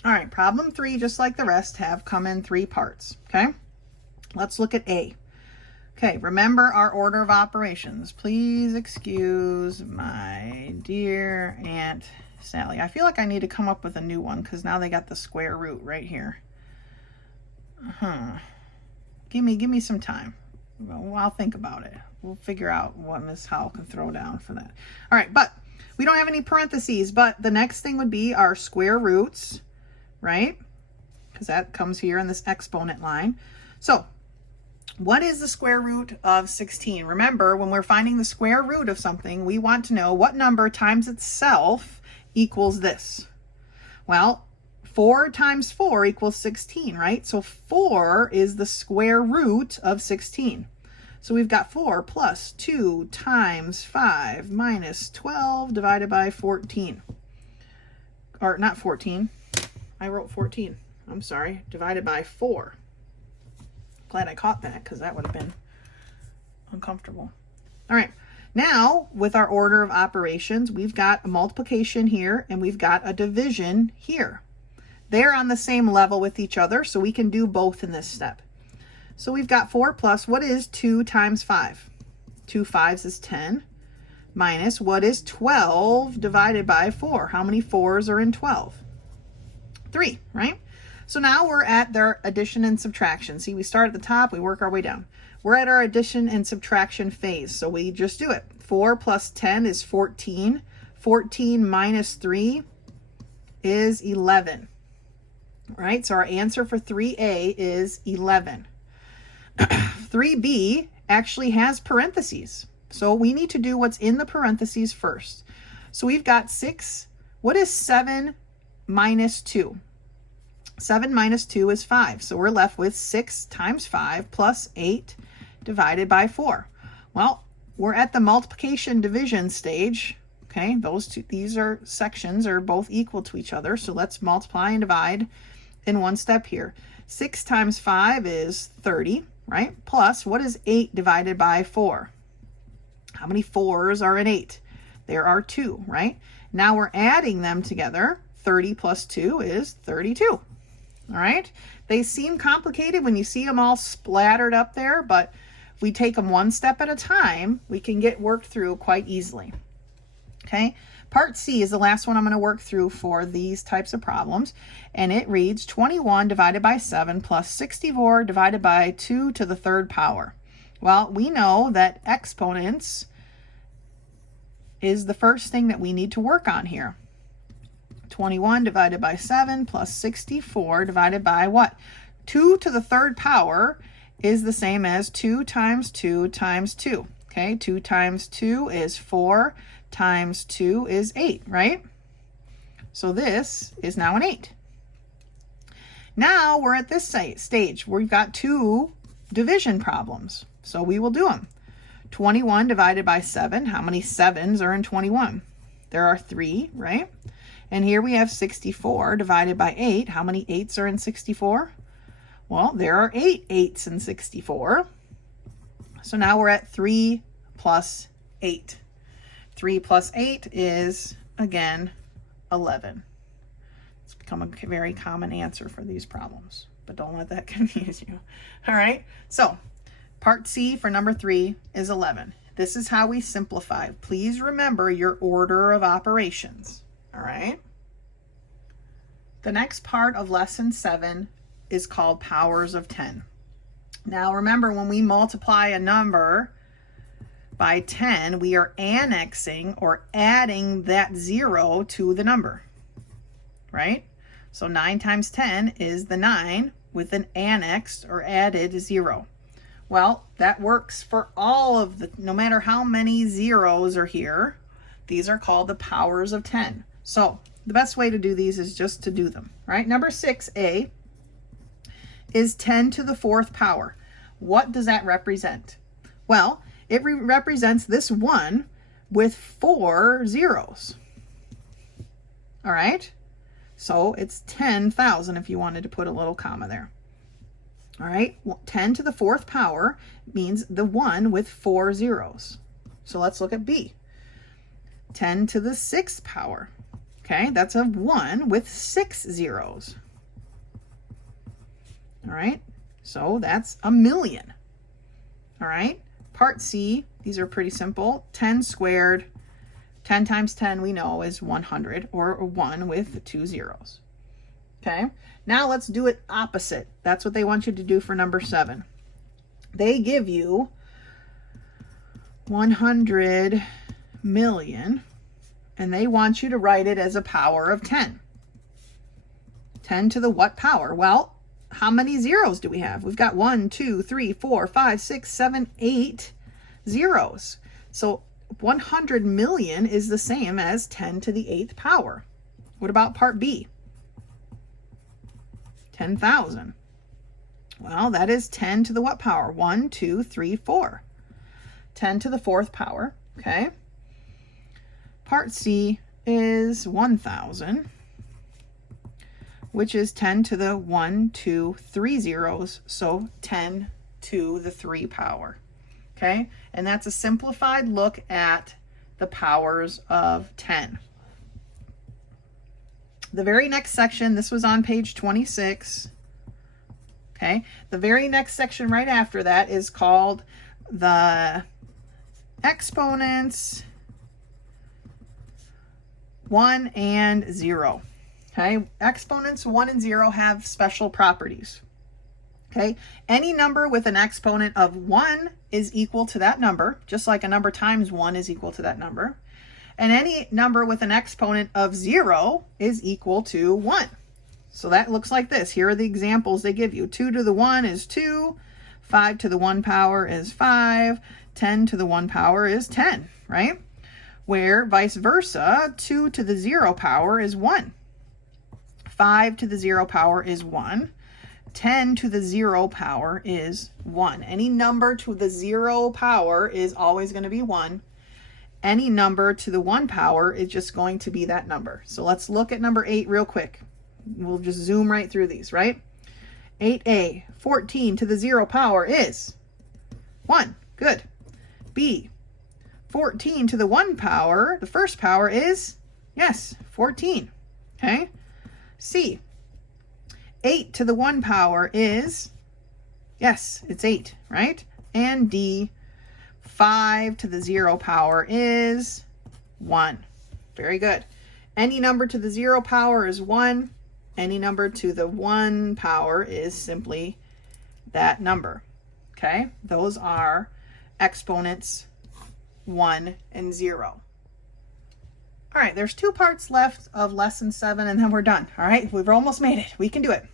All right, problem 3, just like the rest, have come in 3 parts. Okay? Let's look at A. Okay, remember our order of operations. Please excuse my dear Aunt Sally. I feel like I need to come up with a new one because now they got the square root right here. Give me some time. Well, I'll think about it. We'll figure out what Miss Howell can throw down for that. All right, but we don't have any parentheses, but the next thing would be our square roots, right? Because that comes here in this exponent line. So what is the square root of 16? Remember, when we're finding the square root of something, we want to know what number times itself equals this. Well, 4 times 4 equals 16, right? So 4 is the square root of 16. So we've got 4 plus 2 times 5 minus 12 divided by 14. Or not 14. I wrote 14. I'm sorry. Divided by 4. Glad I caught that because that would have been uncomfortable. All right. Now, with our order of operations, we've got a multiplication here and we've got a division here. They're on the same level with each other, so we can do both in this step. So we've got 4 plus, what is 2 times 5? 2 5s is 10, minus what is 12 divided by 4? How many 4s are in 12? 3, right? So now we're at their addition and subtraction. See, we start at the top, we work our way down. We're at our addition and subtraction phase, so we just do it. 4 plus 10 is 14. 14 minus 3 is 11. Right, so our answer for 3A is 11. 3B actually has parentheses, so we need to do what's in the parentheses first. So we've got 6. What is 7 minus 2? 7 minus 2 is 5, so we're left with 6 times 5 plus 8 divided by 4. Well, we're at the multiplication division stage. Okay, these are sections are both equal to each other, so let's multiply and divide in one step here. 6 times 5 is 30, right? Plus, what is 8 divided by 4? How many 4s are in 8? There are 2, right? Now we're adding them together. 30 plus 2 is 32. All right? They seem complicated when you see them all splattered up there, but if we take them one step at a time, we can get worked through quite easily. Okay? Part C is the last one I'm going to work through for these types of problems, and it reads 21 divided by 7 plus 64 divided by 2 to the third power. Well, we know that exponents is the first thing that we need to work on here. 21 divided by 7 plus 64 divided by what? 2 to the third power is the same as 2 times 2 times 2. Okay, 2 times 2 is 4. Times 2 is 8, right? So this is now an 8. Now we're at this stage where we've got 2 division problems. So we will do them. 21 divided by 7. How many 7s are in 21? There are 3, right? And here we have 64 divided by 8. How many 8s are in 64? Well, there are 8 8s in 64. So now we're at 3 plus 8. 3 plus 8 is, again, 11. It's become a very common answer for these problems, but don't let that confuse you. All right, so part C for number 3 is 11. This is how we simplify. Please remember your order of operations. All right. The next part of lesson 7 is called powers of 10. Now remember, when we multiply a number by 10, we are annexing or adding that 0 to the number, right? So 9 times 10 is the 9 with an annexed or added 0. Well, that works for all of the, no matter how many zeros are here, these are called the powers of 10. So the best way to do these is just to do them, right? Number 6A is 10 to the 4th power. What does that represent? Well, it represents this 1 with 4 zeros. All right? So it's 10,000 if you wanted to put a little comma there. All right? 10 to the 4th power means the 1 with 4 zeros. So let's look at B. 10 to the 6th power. Okay, that's a 1 with 6 zeros. All right? So that's a million. All right. Part C, these are pretty simple. 10 squared, 10 times 10 we know is 100, or 1 with 2 zeros. Okay. Now let's do it opposite. That's what they want you to do for number 7. They give you 100 million, and they want you to write it as a power of 10. 10 to the what power? Well, how many zeros do we have? We've got 1, 2, 3, 4, 5, 6, 7, 8 zeros. So 100 million is the same as 10 to the 8th power. What about part B? 10,000. Well, that is 10 to the what power? 1, 2, 3, 4. 10 to the 4th power, okay? Part C is 1,000, which is 10 to the 1, 2, 3 zeros, so 10 to the 3 power, okay? And that's a simplified look at the powers of 10. The very next section, this was on page 26, okay? The very next section right after that is called the exponents 1 and 0. Okay, exponents 1 and 0 have special properties. Okay, any number with an exponent of 1 is equal to that number, just like a number times 1 is equal to that number. And any number with an exponent of 0 is equal to 1. So that looks like this. Here are the examples they give you. 2 to the 1 is 2, 5 to the 1 power is 5, 10 to the 1 power is 10, right? Where vice versa, 2 to the 0 power is 1. 5 to the 0 power is 1. 10 to the 0 power is 1. Any number to the 0 power is always going to be 1. Any number to the 1 power is just going to be that number. So let's look at number 8 real quick. We'll just zoom right through these, right? 8a, 14 to the 0 power is 1. Good. B, 14 to the 1 power, the first power is, yes, 14. Okay. C, 8 to the 1 power is, yes, it's 8, right? And D, 5 to the 0 power is 1. Very good. Any number to the 0 power is 1. Any number to the 1 power is simply that number. Okay? Those are exponents 1 and 0. All right, there's 2 parts left of lesson 7 and then we're done. All right, we've almost made it. We can do it.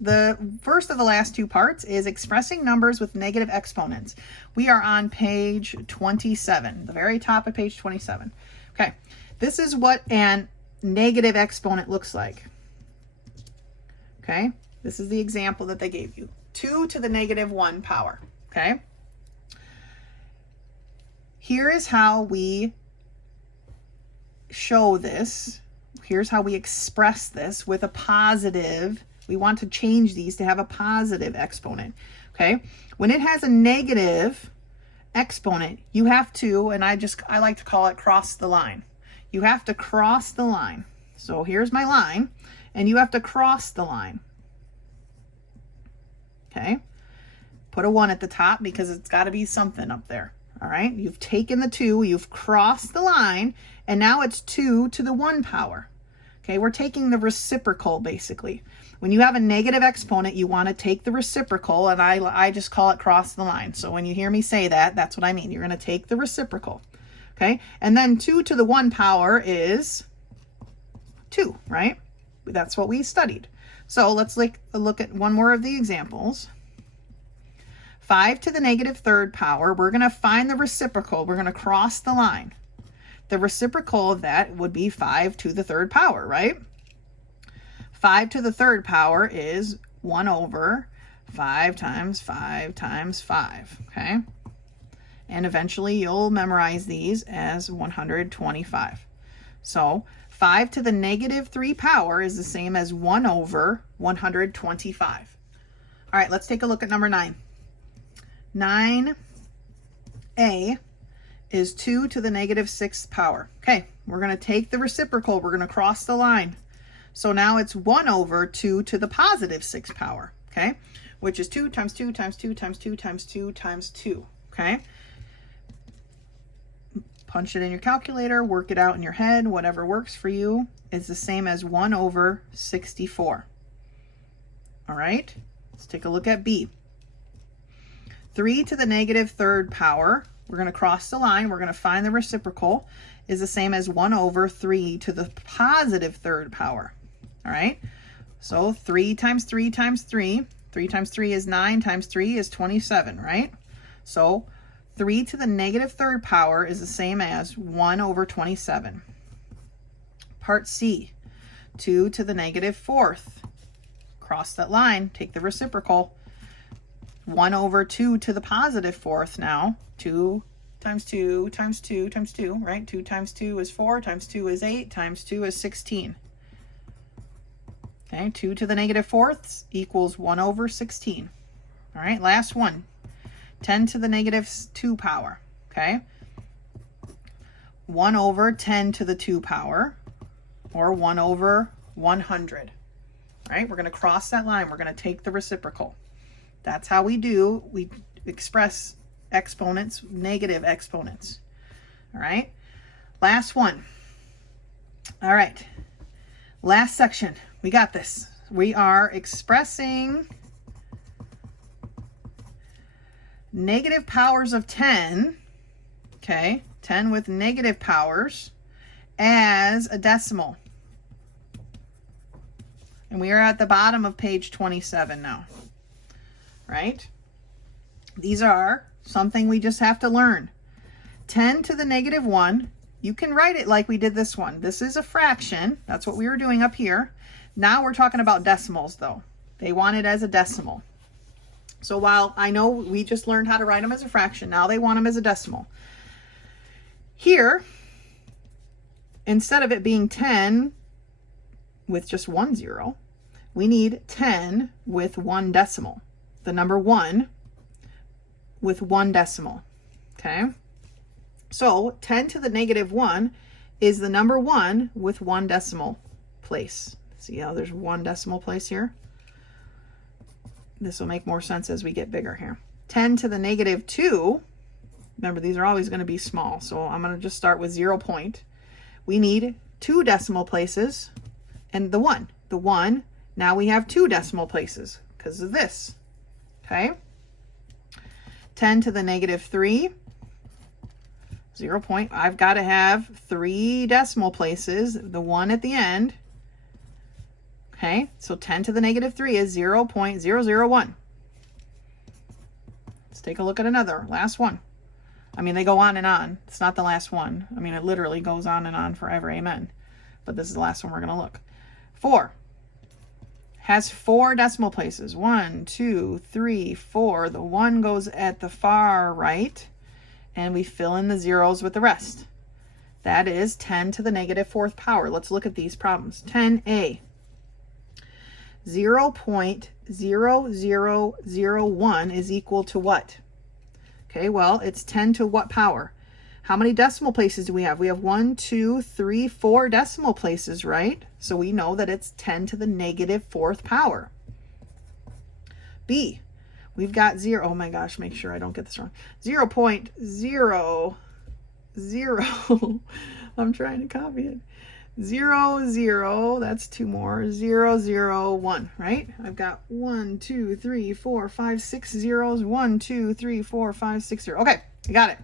The first of the last 2 parts is expressing numbers with negative exponents. We are on page 27, the very top of page 27. Okay, this is what an negative exponent looks like. Okay, this is the example that they gave you. 2 to the negative 1 power. Okay, here is how we show this. Here's how we express this with a positive. We want to change these to have a positive exponent. Okay, when it has a negative exponent, you have to, and I like to call it cross the line. You have to cross the line. So here's my line, and you have to cross the line. Okay, put a 1 at the top because it's got to be something up there. All right, you've taken the 2, you've crossed the line, and now it's 2 to the 1 power. Okay, we're taking the reciprocal basically. When you have a negative exponent, you want to take the reciprocal, and I just call it cross the line. So when you hear me say that, that's what I mean. You're going to take the reciprocal. Okay, and then 2 to the 1 power is 2, right? That's what we studied. So let's look at one more of the examples. 5 to the negative 3rd power, we're going to find the reciprocal. We're going to cross the line. The reciprocal of that would be 5 to the 3rd power, right? 5 to the 3rd power is 1 over 5 times 5 times 5, okay? And eventually you'll memorize these as 125. So 5 to the negative 3 power is the same as 1 over 125. All right, let's take a look at number 9. 9a is 2 to the negative 6th power. Okay, we're going to take the reciprocal. We're going to cross the line. So now it's 1 over 2 to the positive 6th power. Okay, which is 2 times 2 times 2 times 2 times 2 times 2, okay? Punch it in your calculator, work it out in your head, whatever works for you, is the same as 1 over 64. All right, let's take a look at B. 3 to the negative third power, we're going to cross the line, we're going to find the reciprocal, is the same as 1 over 3 to the positive third power. All right, so 3 times 3 times 3, 3 times 3 is 9, times 3 is 27, right? So 3 to the negative third power is the same as 1 over 27. Part C, 2 to the negative fourth. Cross that line, take the reciprocal. 1 over 2 to the positive fourth now. 2 times 2 times 2 times 2, right? 2 times 2 is 4, times 2 is 8, times 2 is 16. Okay, 2 to the negative fourths equals 1 over 16. All right, last one. 10 to the negative 2 power, okay? 1 over 10 to the 2 power, or 1 over 100, right? We're going to cross that line. We're going to take the reciprocal. That's how we express exponents, negative exponents, all right? Last one. All right, last section. We got this. We are expressing negative powers of 10, okay, 10 with negative powers, as a decimal. And we are at the bottom of page 27 now, right? These are something we just have to learn. 10 to the negative 1, you can write it like we did this one. This is a fraction. That's what we were doing up here. Now we're talking about decimals, though. They want it as a decimal. So while I know we just learned how to write them as a fraction, now they want them as a decimal. Here, instead of it being 10 with just 1 0, we need 10 with 1 decimal. The number 1 with 1 decimal, okay? So 10 to the negative 1 is the number 1 with 1 decimal place. See how there's 1 decimal place here? This will make more sense as we get bigger here. 10 to the negative 2, remember these are always going to be small, so I'm going to just start with 0 point. We need 2 decimal places and the 1. The 1, now we have 2 decimal places because of this, okay? 10 to the negative 3, 0 point. I've got to have 3 decimal places, the 1 at the end. Okay, so 10 to the negative 3 is 0.001. Let's take a look at another, last one. I mean, they go on and on. It's not the last one. I mean, it literally goes on and on forever, amen. But this is the last one we're going to look. 4 has 4 decimal places. 1, 2, 3, 4. The 1 goes at the far right, and we fill in the zeros with the rest. That is 10 to the negative 4th power. Let's look at these problems. 10a. 0.0001 is equal to what? Okay, well, it's 10 to what power? How many decimal places do we have? We have 1, 2, 3, 4 decimal places, right? So we know that it's 10 to the negative 4th power. B, we've got 0. Oh my gosh, make sure I don't get this wrong. 0.00. I'm trying to copy it. 0, 0, that's 2 more, 0, 0, 1, right? I've got 1, 2, 3, 4, 5, 6 zeros, 1, 2, 3, 4, 5, 6, 0. Okay, I got it.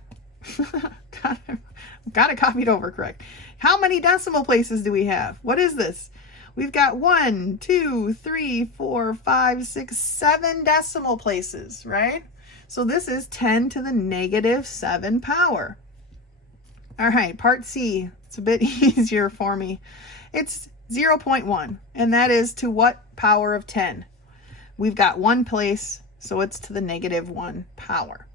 got it copied over correct. How many decimal places do we have? What is this? We've got 1, 2, 3, 4, 5, 6, 7 decimal places, right? So this is 10 to the negative 7 power. All right, part C. It's a bit easier for me. It's 0.1, and that is to what power of 10? We've got 1 place, so it's to the negative 1 power.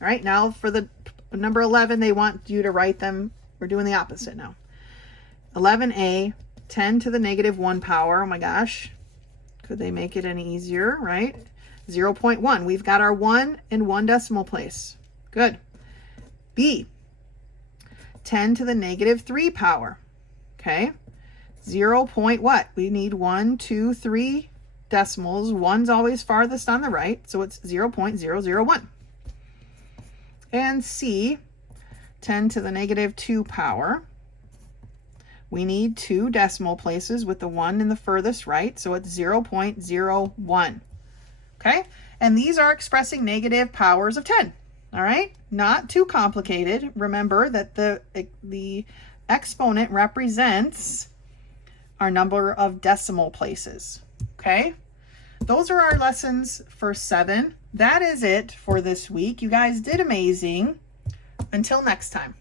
All right, now for the number 11, they want you to write them. We're doing the opposite now. 11a, 10 to the negative 1 power. Oh my gosh. Could they make it any easier, right? 0.1. We've got our 1 in 1 decimal place. Good. B, 10 to the negative 3 power. Okay. 0 point what? We need 1, 2, 3 decimals, 1's always farthest on the right, so it's 0.001. And C, 10 to the negative 2 power. We need 2 decimal places with the 1 in the furthest right, so it's 0.01. Okay, and these are expressing negative powers of 10. All right, not too complicated. Remember that the exponent represents our number of decimal places. Okay, those are our lessons for 7. That is it for this week. You guys did amazing. Until next time.